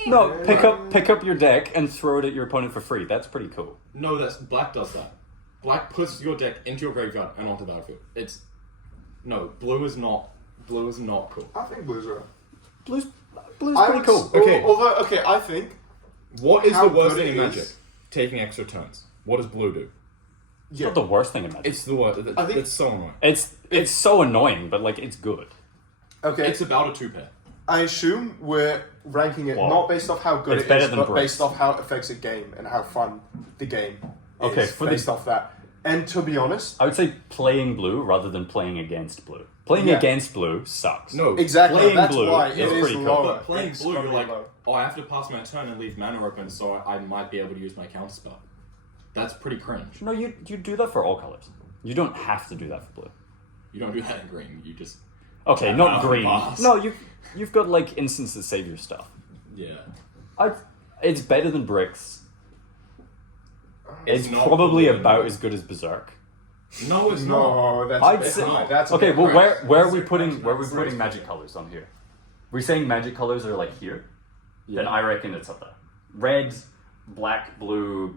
No, pick up your deck and throw it at your opponent for free. That's pretty cool. No, that's black does that. Black puts your deck into your graveyard and onto the battlefield. It's no blue is not. Blue is not cool. I think blue's right. Blue's pretty would cool. s- Okay. Although, okay, I think What is How the worst good thing in it Magic? is- Taking extra turns. What does blue do? It's not the worst thing in Magic. It's the worst. I think- It's so annoying. It's so annoying, but like it's good. okay. It's about a 2-pair. I assume we're ranking it Well, not based off how good it's it better is, than but Bricks. based off how it affects a game and how fun the game Okay, is for the- based off that. And to be honest, I would say playing blue rather than playing against blue. Playing Yeah. against blue sucks. No, exactly, Playing that's blue why is it is pretty cool. low. But playing It's blue, you're extremely like, low. oh, I have to pass my turn and leave mana open, so I might be able to use my counterspell. That's pretty cringe. No, you do that for all colors. You don't have to do that for blue. You don't do that in green. You just Okay, not Oh, green. boss. No, you've got like instants that save your stuff. yeah. It's better than Bricks. It's not probably blue. about as good as Berserk. No, it's not. No, that's I'd a bit say- high. That's a Okay, bit well, high. where are we putting magic colors on here? We're saying magic colors are like here. Then I reckon it's up there. Red, black, blue.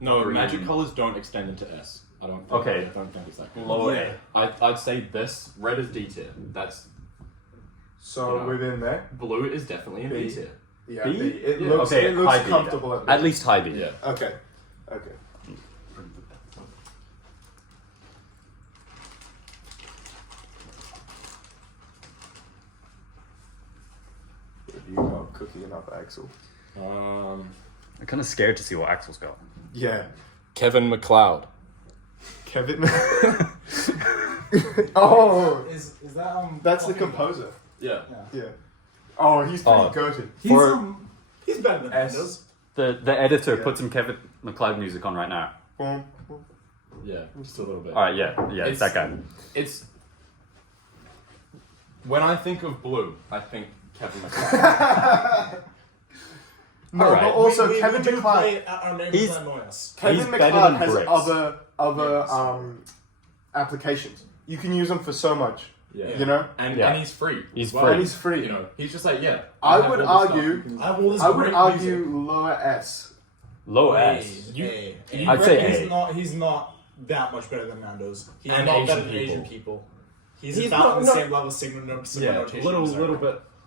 No, Green. magic colors don't extend into S. I don't. Okay. I don't think it's that good. Low Yeah. A. I'd say this red is D tier. That's So Yeah. within there, blue is definitely in B B. tier. yeah, B? B. It Yeah. looks Okay, it looks high B, comfortable at At B. least high B. Yeah. Okay. Okay. You know, cooking up Axel. Um, I'm kind of scared to see what Axel's got. Yeah. Kevin McLeod. Kevin. Oh, Is that that's the Coffee? composer. Yeah. Yeah. Oh, he's pretty Oh. goated. He's better than S. Windows. The editor Yeah. put some Kevin McLeod music on right now. Boom. Yeah. Just a little bit. All right, yeah, it's that guy. It's when I think of blue, I think Kevin No, McLeod. Alright. but also we Kevin do McLeod. play our neighbors He's- that annoy us. Kevin He's better McLeod than has Bricks. other applications. You can use them for so much. Yeah. You know. and Yeah. and he's free. He's as well. free. And he's free. You know, he's just like I have would all this argue- stuff. You can- I have all this I would great argue music. lower S. Low A, S. A. you I'd say he's A. not. He's not that much better than Nando's. He's And not Asian better than people. Asian people. He's He's about not- the no. same level of Sigma Yeah, notation.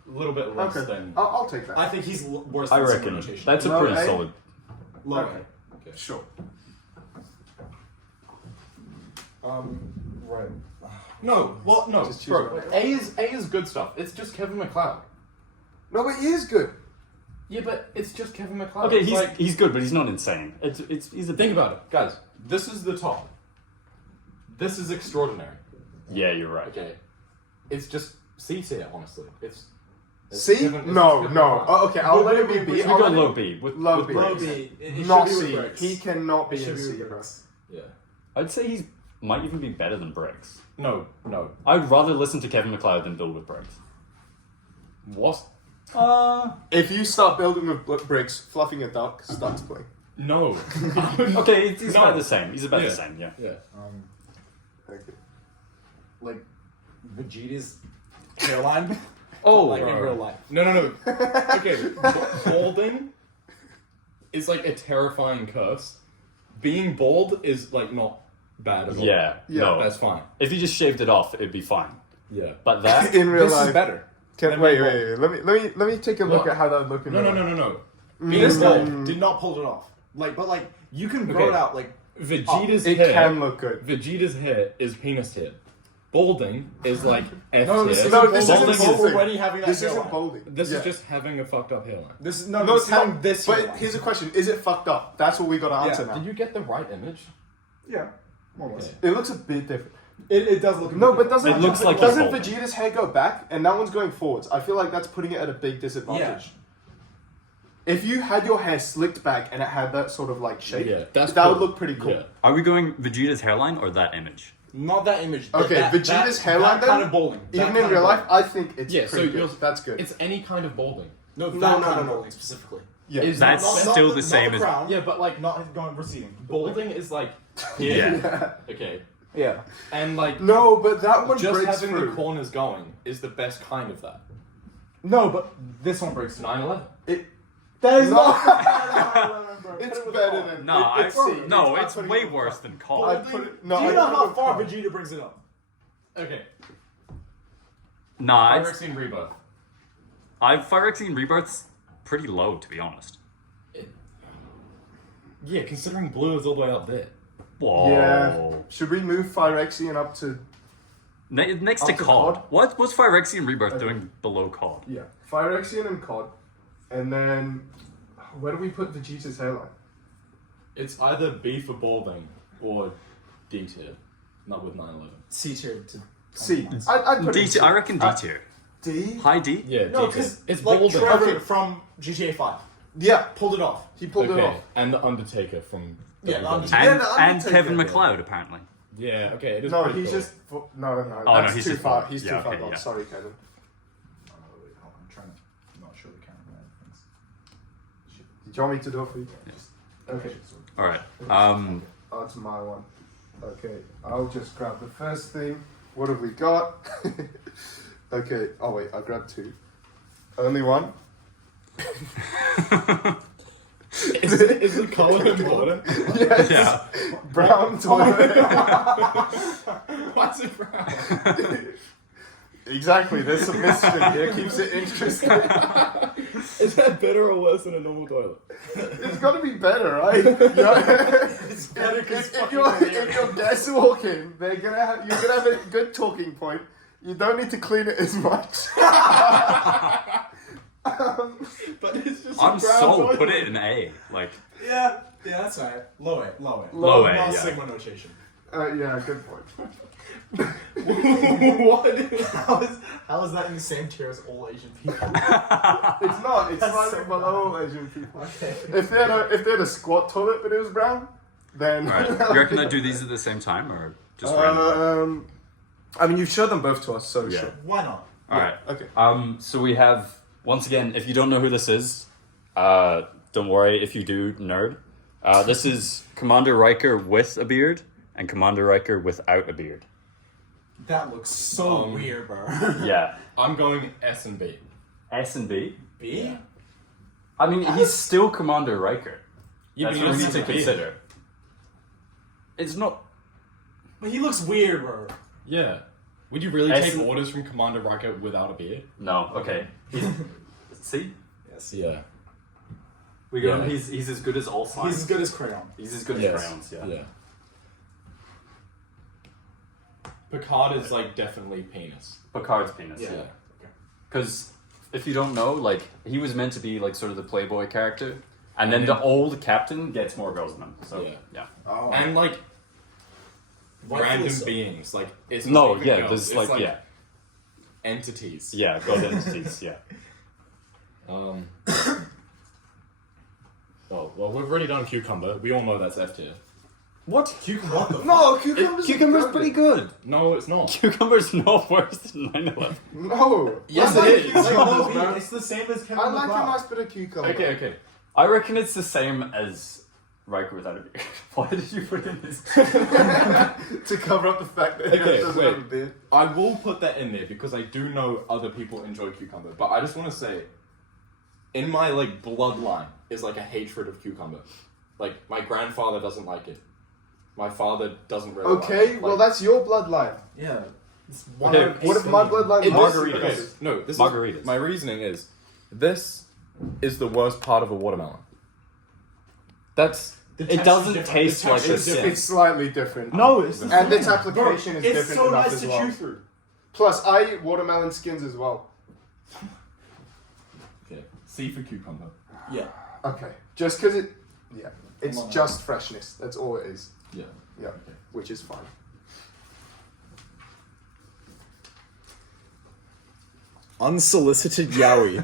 little bit less Okay, than. I'll take that. I think he's worse I than Sigma reckon notation. that's a Low pretty A? solid. low. Okay. Sure. Right. No, well, no, Just choose bro. one. A is good stuff. It's just Kevin McLeod. No, but he is good. Yeah, but it's just Kevin McLeod. Okay, It's he's good, but he's not insane. He's a think about it, guys. This is the top. This is extraordinary. Yeah, you're right. Okay, it's just C tier, honestly. It's C? Kevin- it's No, Kevin no. McLeod. Oh, okay, I'll let it be We B. go I'll let low it- B. With Low with B. Low Bricks. B. It Not should be with C. Bricks. He cannot be It should in be C, with bro. Bricks. Yeah. I'd say he's might even be better than Bricks. No. I'd rather listen to Kevin McLeod than build with Bricks. What? If you start building with bricks, fluffing a duck starts playing. No. Okay, he's No. about the same. He's about Yeah. the same. Yeah. Yeah. Okay. Like Vegeta's hairline. Oh, like in bro. real life. No. Okay, balding is like a terrifying curse. Being bald is like not bad at all. yeah. Yeah, No, That's fine. if you just shaved it off, it'd be fine. Yeah. But that, In real This life. is better. Wait. Let me take a look Look. at how that would look in No. real life. No. This guy Mm. did not pull it off. But you can grow Okay. it out. Like Vegeta's It hair. can look good. Vegeta's hair is penis hair. Balding is like F no, tier. this No, isn't this balding. isn't It's balding. already having that This hairline. isn't balding. This Yeah. is just having a fucked up hairline. This is No, no, it's it's having this. But hairline. here's a question: is it fucked up? That's what we got to answer Yeah. now. Did you get the right image? Yeah, more or less. Okay. It looks a bit different. It does look. No, but doesn't It looks like doesn't he's Vegeta's hair go back and that one's going forwards? I feel like that's putting it at a big disadvantage. If you had your hair slicked back and it had that sort of like shape, Yeah, that's that would cool. look pretty cool. Yeah. are we going Vegeta's hairline or that image? not that image. Okay, Vegeta's hairline that kind then? of bowling. Even in real life, I think it's Yeah, pretty so good. you're- That's good. It's any kind of balding. No, No, that no, kind no, of no. bowling specifically. Yeah. Is That's not- still not the same as. crown, Yeah, but like not going receding. balding is like Yeah. okay, Yeah. and like No, but that one just breaks having through. the corners going is the best kind of that. No, but this one breaks. 9/11. That is No. not. It's better than No, it's C. no, I'm it's putting way it- worse than I Cod. put it. No, Do you I know put how it far with- Vegeta brings it up? Okay, Nah, Pyrexene Rebirth. Phyrexian Rebirth's pretty low, to be honest. Yeah, considering blue is all the way up there. Whoa. Yeah. Should we move Phyrexian up to? Next to Up to Cod. Cod? What's Phyrexian Rebirth doing below Cod? Yeah, Phyrexian and Cod, and then where do we put Vegeta's hairline? It's either B for balding or D tier. Not with 9/11. C tier to C. I'd put it D in C. tier. I reckon D tier. D. High D. Yeah, no, D tier. because It's like balding. Trevor Okay. from GTA 5 Yeah, pulled it off. he pulled it Okay, off. and the Undertaker from. Yeah, the WWE. Undertaker. And, Yeah, the and Undertaker, Kevin yeah. McLeod, apparently. Yeah, okay, it is No, pretty he's cool. just no. no, That's he's too just far. bald. He's Yeah, too far okay, gone. yeah. Sorry, Kevin. Wait, hold on. I'm trying to not show the camera. Do you want me to do it for you? Okay. All right. Oh, it's my one. Okay, I'll just grab the first thing. What have we got? Okay. Oh wait, I grabbed two. Only one. Is the color important? Yes. Yeah. Brown toilet. Why's it brown? Exactly. There's some mystery here. Keeps it interesting. Is that better or worse than a normal toilet? It's got to be better, right? It's better 'cause if you're guests walking, you're gonna have a good talking point. You don't need to clean it as much. But it's just I'm a brown sold. toilet. Put it in A. Like, Yeah, that's right. Low A. Low A, No yeah. sigma notation. Yeah, good point. What? How is that in the same tier as all Asian people? It's not. It's That's slightly so below Asian people. Okay. If they had a squat toilet but it was brown, then. alright. You reckon I do these at the same time or just randomly? I mean, you've showed them both to us, so Yeah. sure. Why not? Alright. Okay. So we have, once again, if you don't know who this is, don't worry. If you do, nerd. This is Commander Riker with a beard and Commander Riker without a beard. That looks so weird, bro. Yeah. I'm going S and B. S and B. B? Yeah. I mean, he's still Commander Riker. Yeah, That's but what we you need to don't see the consider. It's not. But he looks weird, bro. Yeah. Would you really S- take orders from Commander Riker without a beard? No. Okay. See, Yes. Yeah. we got Yeah. him. He's as good as all signs. He's as good as Crayon. He's as good as Yes. crayons. Yeah. Yeah. Picard is like definitely penis. Picard's penis. Yeah. Because if you don't know, like he was meant to be like sort of the playboy character, and then the old captain gets more girls than him. So Yeah. yeah. Oh. And like Rightfully random so. beings. Like it's No. not even Yeah. girls, There's it's like yeah. entities. Yeah. God entities. Yeah. Um Oh, well we've already done cucumber. We all know that's F tier. What? What the No, cucumbers. Cucumber's pretty good. No, it's not. Cucumber's no worse than 9/11. No. Yes, I it like is. cucumbers, Like, bro. it's the same as Kevin I like a McLeod. nice bit of cucumber. Okay. I reckon it's the same as Riker without a beard. Why did you put in this? To cover up the fact that he Okay, doesn't wait. have a beard. I will put that in there because I do know other people enjoy cucumber. But I just want to say, in my like bloodline is like a hatred of cucumber. Like my grandfather doesn't like it. My father doesn't really like Okay, it. well Like, that's your bloodline. Yeah. It's Okay, What if my bloodline it is Margaritas. Okay, no, this Margaritas. is my reasoning is this is the worst part of a watermelon. That's It doesn't taste like the same. It's slightly different. No, it's the And same. its application is It's different so enough nice as to well. chew through. Plus, I eat watermelon skins as well. okay. C for cucumber. Yeah. Okay, just because it's Come on, just freshness. That's all it is. Yeah. Yeah, which is fine. Unsolicited yaoi.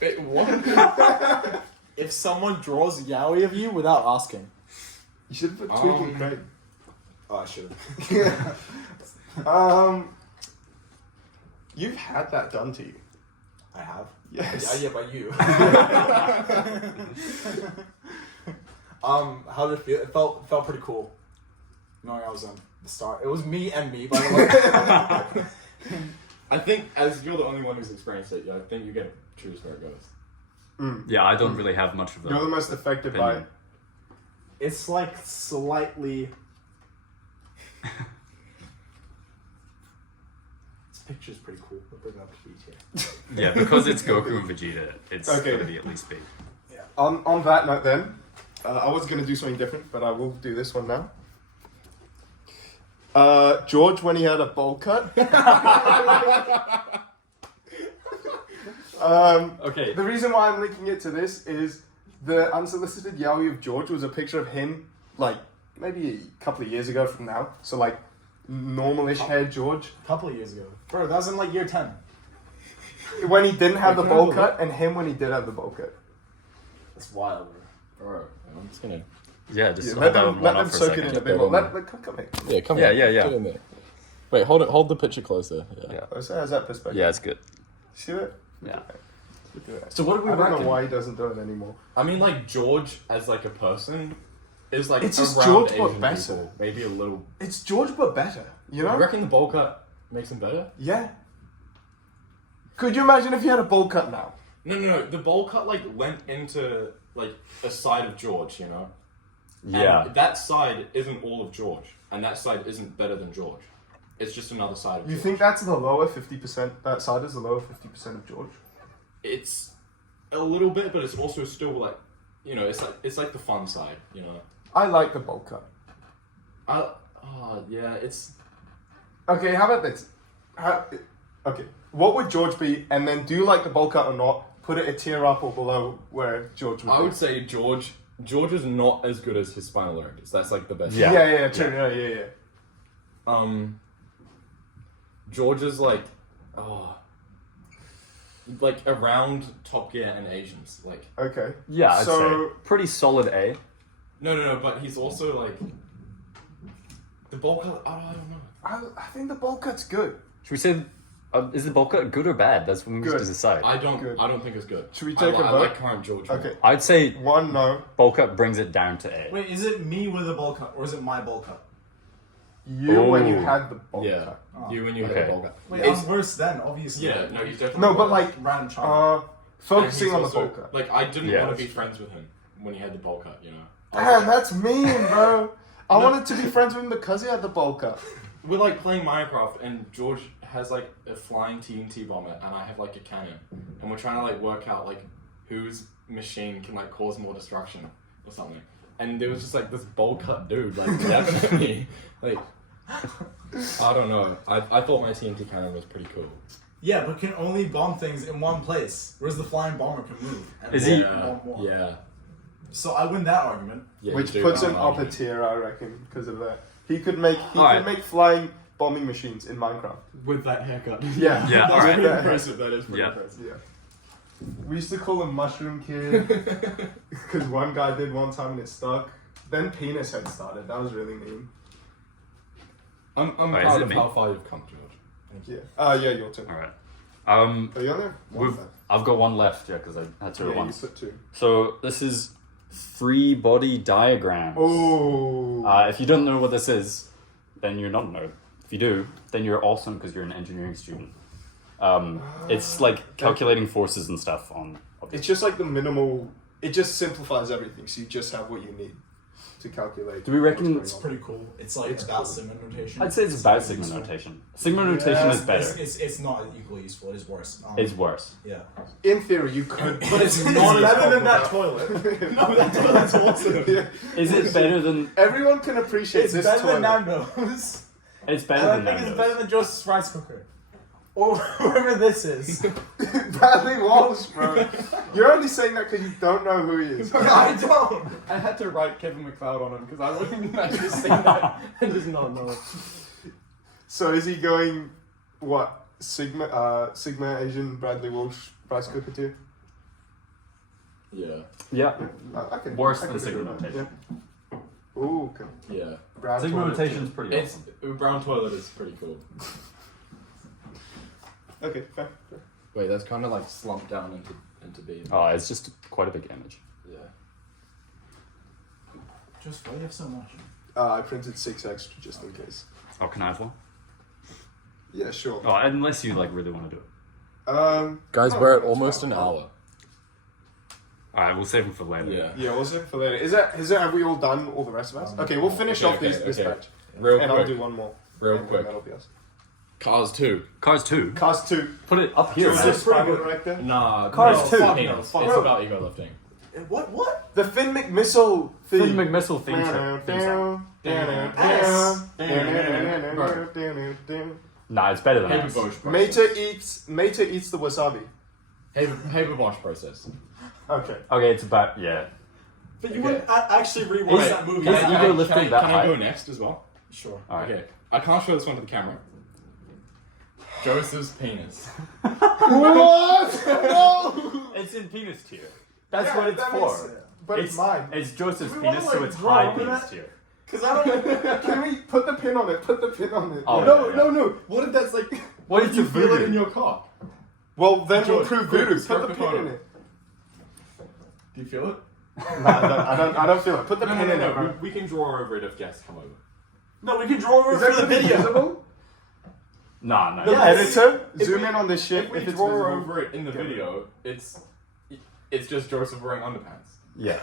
Wait, what? If someone draws yaoi of you without asking. You should have put tweaking Craig. Oh, I should have. You've had that done to you. I have. Yes. Yeah, by you. How did it feel? It felt pretty cool. Knowing I was on the start. It was me and me, by the way. I think as you're the only one who's experienced it, yeah, I think you get to choose where it goes. Yeah, I don't really have much of that. You're the most affected by it. Opinion. It's like slightly. This picture's pretty cool. We'll bring up the here. Yeah, because it's Goku and Vegeta, it's Okay. going to be at least B. On that note, then, I was going to do something different, but I will do this one now. George, when he had a bowl cut. Okay. The reason why I'm linking it to this is the unsolicited yaoi of George was a picture of him, like, maybe a couple of years ago from now. So, like, normal-ish hair George. A couple of years ago. Bro, that was in like year 10. When he didn't have the Wait, can I bowl have a cut, and him when he did have the bowl cut. That's wild, bro. Alright, I'm just gonna. Yeah, just Yeah, hold let that them, one let up them for a soak it second. in a bit more. Come here. Yeah, come Yeah, on. yeah, yeah. Get in there. Wait, hold the picture closer. Yeah. Yeah. So how's that perspective? Yeah, it's good. See it? Yeah. Do it. So what do we I don't reckon? know why he doesn't do it anymore. I mean, like George as like a person is like It's just around George, but Asian better. people. Maybe a little. It's George, but better. You know? You reckon the bowl cut makes him better? Yeah. Could you imagine if he had a bowl cut now? No. The bowl cut like went into like a side of George, you know. Yeah. And that side isn't all of George, and that side isn't better than George. It's just another side of You George. think that's the lower 50%? That side is the lower 50% of George? It's a little bit, but it's also still like, you know, it's like the fun side, you know. I like the bowl cut. Yeah, it's Okay, how about this? Okay, what would George be? And then do you like the bowl cut or not? Put it a tier up or below where George would I be. would say George is not as good as his spinal erectors. That's like the best. Yeah. True, yeah. George is like around Top Gear and Asians. Like Okay. Yeah, I'd So- say pretty solid A. no, but he's also like the bowl cut. I don't know. I think the bowl cut's good. Should we say, is the bowl cut good or bad? That's when we Good. have to decide. I don't Good. think it's good. Should we take a I vote? like current George. more. Okay. I'd say One, no. bowl cut brings it down to A. Wait, is it me with a bowl cut or is it my bowl cut? You when you Oh. had the bowl Yeah, cut. you when you hit Okay. the bowl cut. Wait, It's- I'm worse then, obviously. Yeah, no, he's definitely No, but worse. like, Random child. focusing And on he's the also- bowl cut. Like I didn't Yeah, want to that's be friends with him when he had the bowl cut. You know. Damn, that's mean, bro. I wanted to be friends with him because he had the bowl cut. We're like playing Minecraft, and George has like a flying TNT bomber, and I have like a cannon, and we're trying to like work out like whose machine can like cause more destruction or something. And there was just like this bowl cut dude like yapping at me, like I don't know. I thought my TNT cannon was pretty cool. Yeah, but can only bomb things in one place, whereas the flying bomber can move. And Is he- bomb more. Yeah. So I win that argument. Yeah, Which you do puts have him an up a argument. tier, I reckon, because of that. He could make Alright. flying bombing machines in Minecraft. with that haircut. Yeah. Yeah, That's alright. pretty impressive. That is pretty Yeah. impressive. Yeah. We used to call him Mushroom Kid because one guy did one time and it stuck. Then Penis had started. That was really mean. I'm Wait, is proud it of me? how far you've come, George. Yeah. Yeah, your turn. Alright. Are you on there? One We've, left. I've got one left, yeah, because I had two Yeah, at you once. put two. So this is 3-body diagrams. Oh. If you don't know what this is, then you're not a nerd. If you do, then you're awesome because you're an engineering student. It's like calculating forces and stuff on objects. It's just like the minimal. It just simplifies everything, so you just have what you need to calculate. Do we reckon what's It's going on. pretty cool. It's like It's about cool. sigma notation. I'd say it's about sigma useful. notation. Sigma notation is better. It's not equally useful. It is worse. It's worse. Yeah. In theory, you could. But it's not not as better than that popular. toilet. No, that toilet's awesome. Yeah. Is it better than? Everyone can appreciate It's this better toilet. than Nando's. It's I better don't than think it's Nando's. better than Joseph's rice cooker. Or whoever this is. Bradley Walsh, bro. You're only saying that because you don't know who he is. I don't. I had to write Kevin McLeod on him because I wouldn't actually say that and just not know. So is he going what? Sigma Asian Bradley Walsh rice cooker tier? Yeah. Yeah. I can, Worse I than can Sigma do that. notation. Yeah. Ooh, okay. Yeah. Brown Sigma toilet notation is tier. pretty It's awesome. brown toilet is pretty cool. Okay, fair. Wait, that's kind of like slumped down into B. Oh, it's just quite a big image. Yeah. Just why do you have so much? I printed 6 extra just in case. Oh, can I have one? Yeah, sure. Oh, unless you like really want to do it. Guys, no, we're at that's almost fine. an hour. All right, we'll save them for later. Yeah. Yeah, also for later. Have we all done all the rest of us? Okay, we'll finish off this batch. Real And quick. I'll do one more. Real And quick. That'll be us. Cars 2. Cars 2. Cast 2. Put it up here, Is man. this spinal erector? Nah. Cars no, 2. fuck No, no. fuck It's no. about ego lifting. What? The Finn McMissile theme. Finn McMissile theme song. Nah, it's better than Paper that. Bosch process. Mater eats the wasabi. Paper Bosch process. Okay. Okay, it's about, yeah. But you Okay. wouldn't actually rewatch Is- that movie. is Is ego lifting that can high? I go next as well? Sure. All right. Okay. I can't show this one to the camera. Joseph's penis. What? No! It's in penis tier. That's Yeah, what it's that for. makes sense. But it's mine. It's Joseph's We penis, wanna, so like, it's draw high over penis that? tier. Because I don't. Can we put the pin on it? Put the pin on it. Oh, no, yeah, no, yeah. no. What if that's like... What If is you a feel it in voodoo? your cock. Well, then we'll George, prove quick, voodoo. Put stroke the the pin in photo. it. Do you feel it? I don't feel it. Put the pin in it, bro. We can draw over it if guests come over. No, we can draw over Is for that the gonna be video. visible? Nah, The no. Yes. editor, If zoom we- in on this shit If we if it's draw visible. over it in the Get it. video, it's It's just Joseph wearing underpants. Yeah.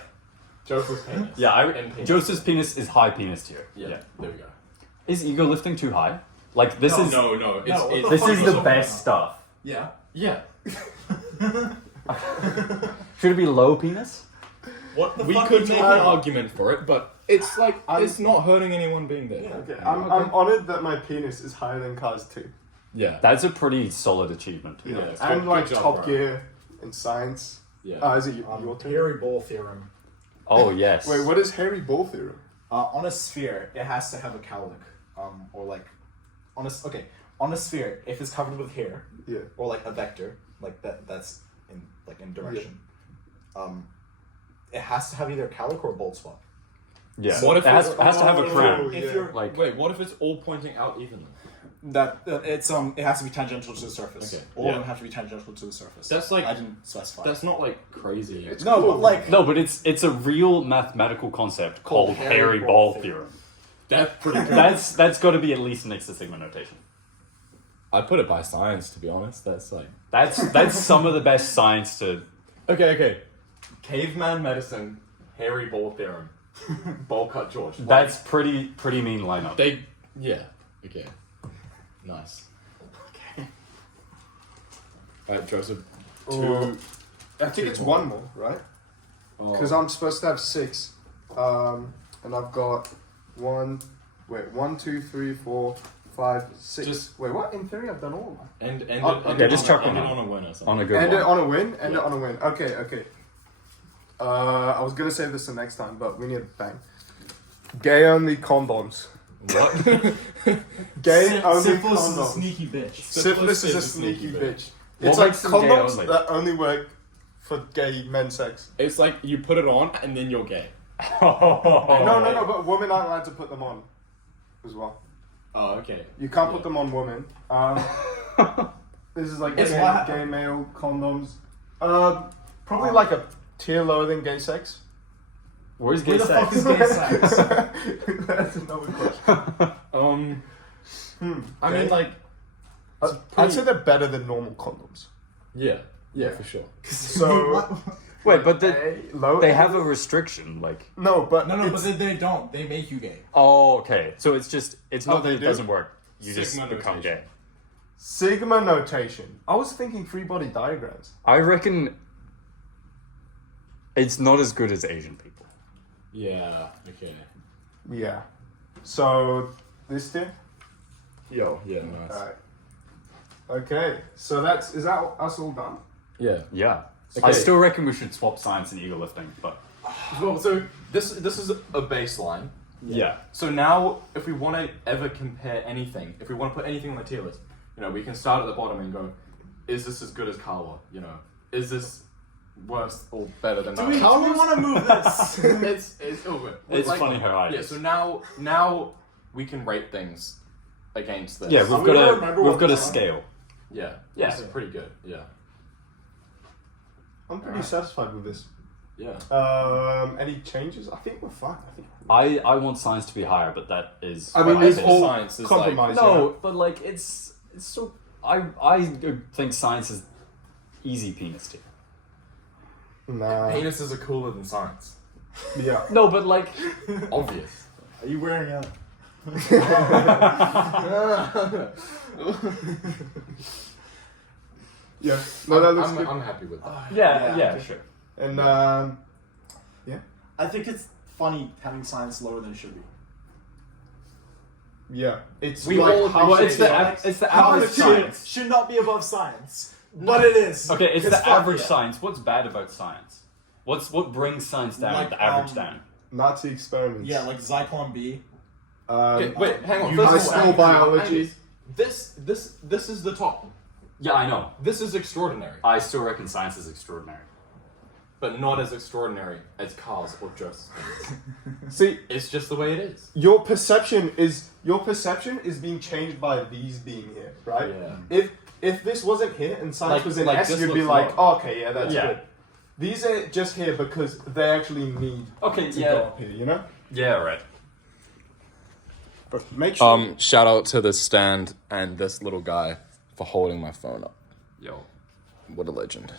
Joseph's penis. Yeah, And penis. Joseph's penis is high penis tier. Yeah, there we go. Is ego lifting too high? Like this is No, what it's the this fuck is are you the talking best about? stuff. Yeah. yeah. Should it be low penis? What the We fuck could are you make an making? argument for it, but it's like it's not hurting anyone being there. Yeah. Okay, I'm honored that my penis is higher than Cars 2. Yeah. That's a pretty solid achievement. Yeah. And Good like job, Top bro. Gear in science. Yeah. Is it your turn? Hairy ball theorem. Oh yes. Wait, what is Harry Ball theorem? On a sphere, it has to have a cowlick, or like, on a sphere, if it's covered with hair, Yeah. or like a vector, like that's in direction, it has to have either a cowlick or a bold spot. Yeah. What if it has, it's- has to have a Oh, crown? yeah. If you're Like Wait, what if it's all pointing out evenly? that it has to be tangential to the surface. Okay. All Yeah. of them have to be tangential to the surface. That's like- I didn't specify. That's not like crazy. It's no, cool. but like no, but it's a real mathematical concept called Hairy Ball theorem. That's pretty good. That's got to be at least next to sigma notation. I put it by science, to be honest. That's like That's some of the best science to. okay. Caveman medicine, hairy ball theorem, bowl cut George. That's pretty mean lineup. Okay. Nice. Okay. Alright, Joseph. Or- I think it's one more, right? Because I'm supposed to have 6. And I've got 1, 2, 3, 4, 5, 6. Just- Wait, what? In theory, I've done all of them. And Okay, just chuck end one it out. on a win or something. On a good End one. it on a win. End Yeah. it on a win. Okay. I was gonna save this the next time, but we need a bang. Gay only condoms. What? Gay only syphilis is a condoms. sneaky bitch. Syphilis is a sneaky bitch. What It's like makes them gay condoms only? that only work for gay men's sex. It's like you put it on and then you're gay. No, but women aren't allowed to put them on as well. Oh, okay. You can't put them on women. This is like It's gay, what- gay male condoms. Probably like a tier lower than gay sex. Where's Where gay the fuck sex? is gay sex? That's another question. I mean, like, I'd say they're better than normal condoms. yeah, for sure. So Wait, but low. they have a restriction. Like, no, but No, it's- but they don't. They make you gay. oh, okay. So it's not that they it do? doesn't work. You just Sigma become notation. gay. Sigma notation. I was thinking free body diagrams. I reckon it's not as good as Asian people. Yeah, okay. Yeah. So this tier. Yeah, nice. Alright. Okay. So is that us all done? Yeah. Yeah. Okay. I still reckon we should swap science and ego lifting, but Well, so this is a baseline. yeah. So now, if we want to ever compare anything, if we want to put anything on the tier list, we can start at the bottom and go, is this as good as Kawa? Is this worse or better than that? How do we want to move this? it's over. It's funny how I Yeah. So now we can rate things against this. Yeah, I'm we've gonna got remember we've what got a it's on. scale. Yeah. Yeah. This is pretty good. Yeah. I'm pretty satisfied with this. Yeah. Any changes? I think we're fine. I want science to be higher, but that is. I mean, Well, it's I think all science is compromise. no, but like it's so. I think science is easy penis tier. Nah. Penises are cooler than science. Yeah. No, but like Obvious. Are you wearing a? Yeah. No, that looks good. I'm happy with that. yeah, sure. And I think it's funny having science lower than it should be. yeah, it's We like all how Well, much it's the How average much science. should not be above science, but it is. Okay, it's the fuck average yeah. science. What's bad about science? What brings science down? Like, the average down. Nazi experiments. Yeah, like Zyklon B. Okay, wait, hang on. You First of just all, know biology. This is the top. Yeah, I know. This is extraordinary, I still reckon science is extraordinary. but not as extraordinary as cars or just. See, It's just the way it is. your perception is being changed by these being here, right? Yeah. If this wasn't here and science Like- was in like S, this you'd be looks like, low. oh, okay, yeah, that's Yeah. good. These are just here because they actually need Okay, to yeah. go up here, you know? Yeah, right. But make sure. Shout out to this stand and this little guy for holding my phone up. Yo. What a legend.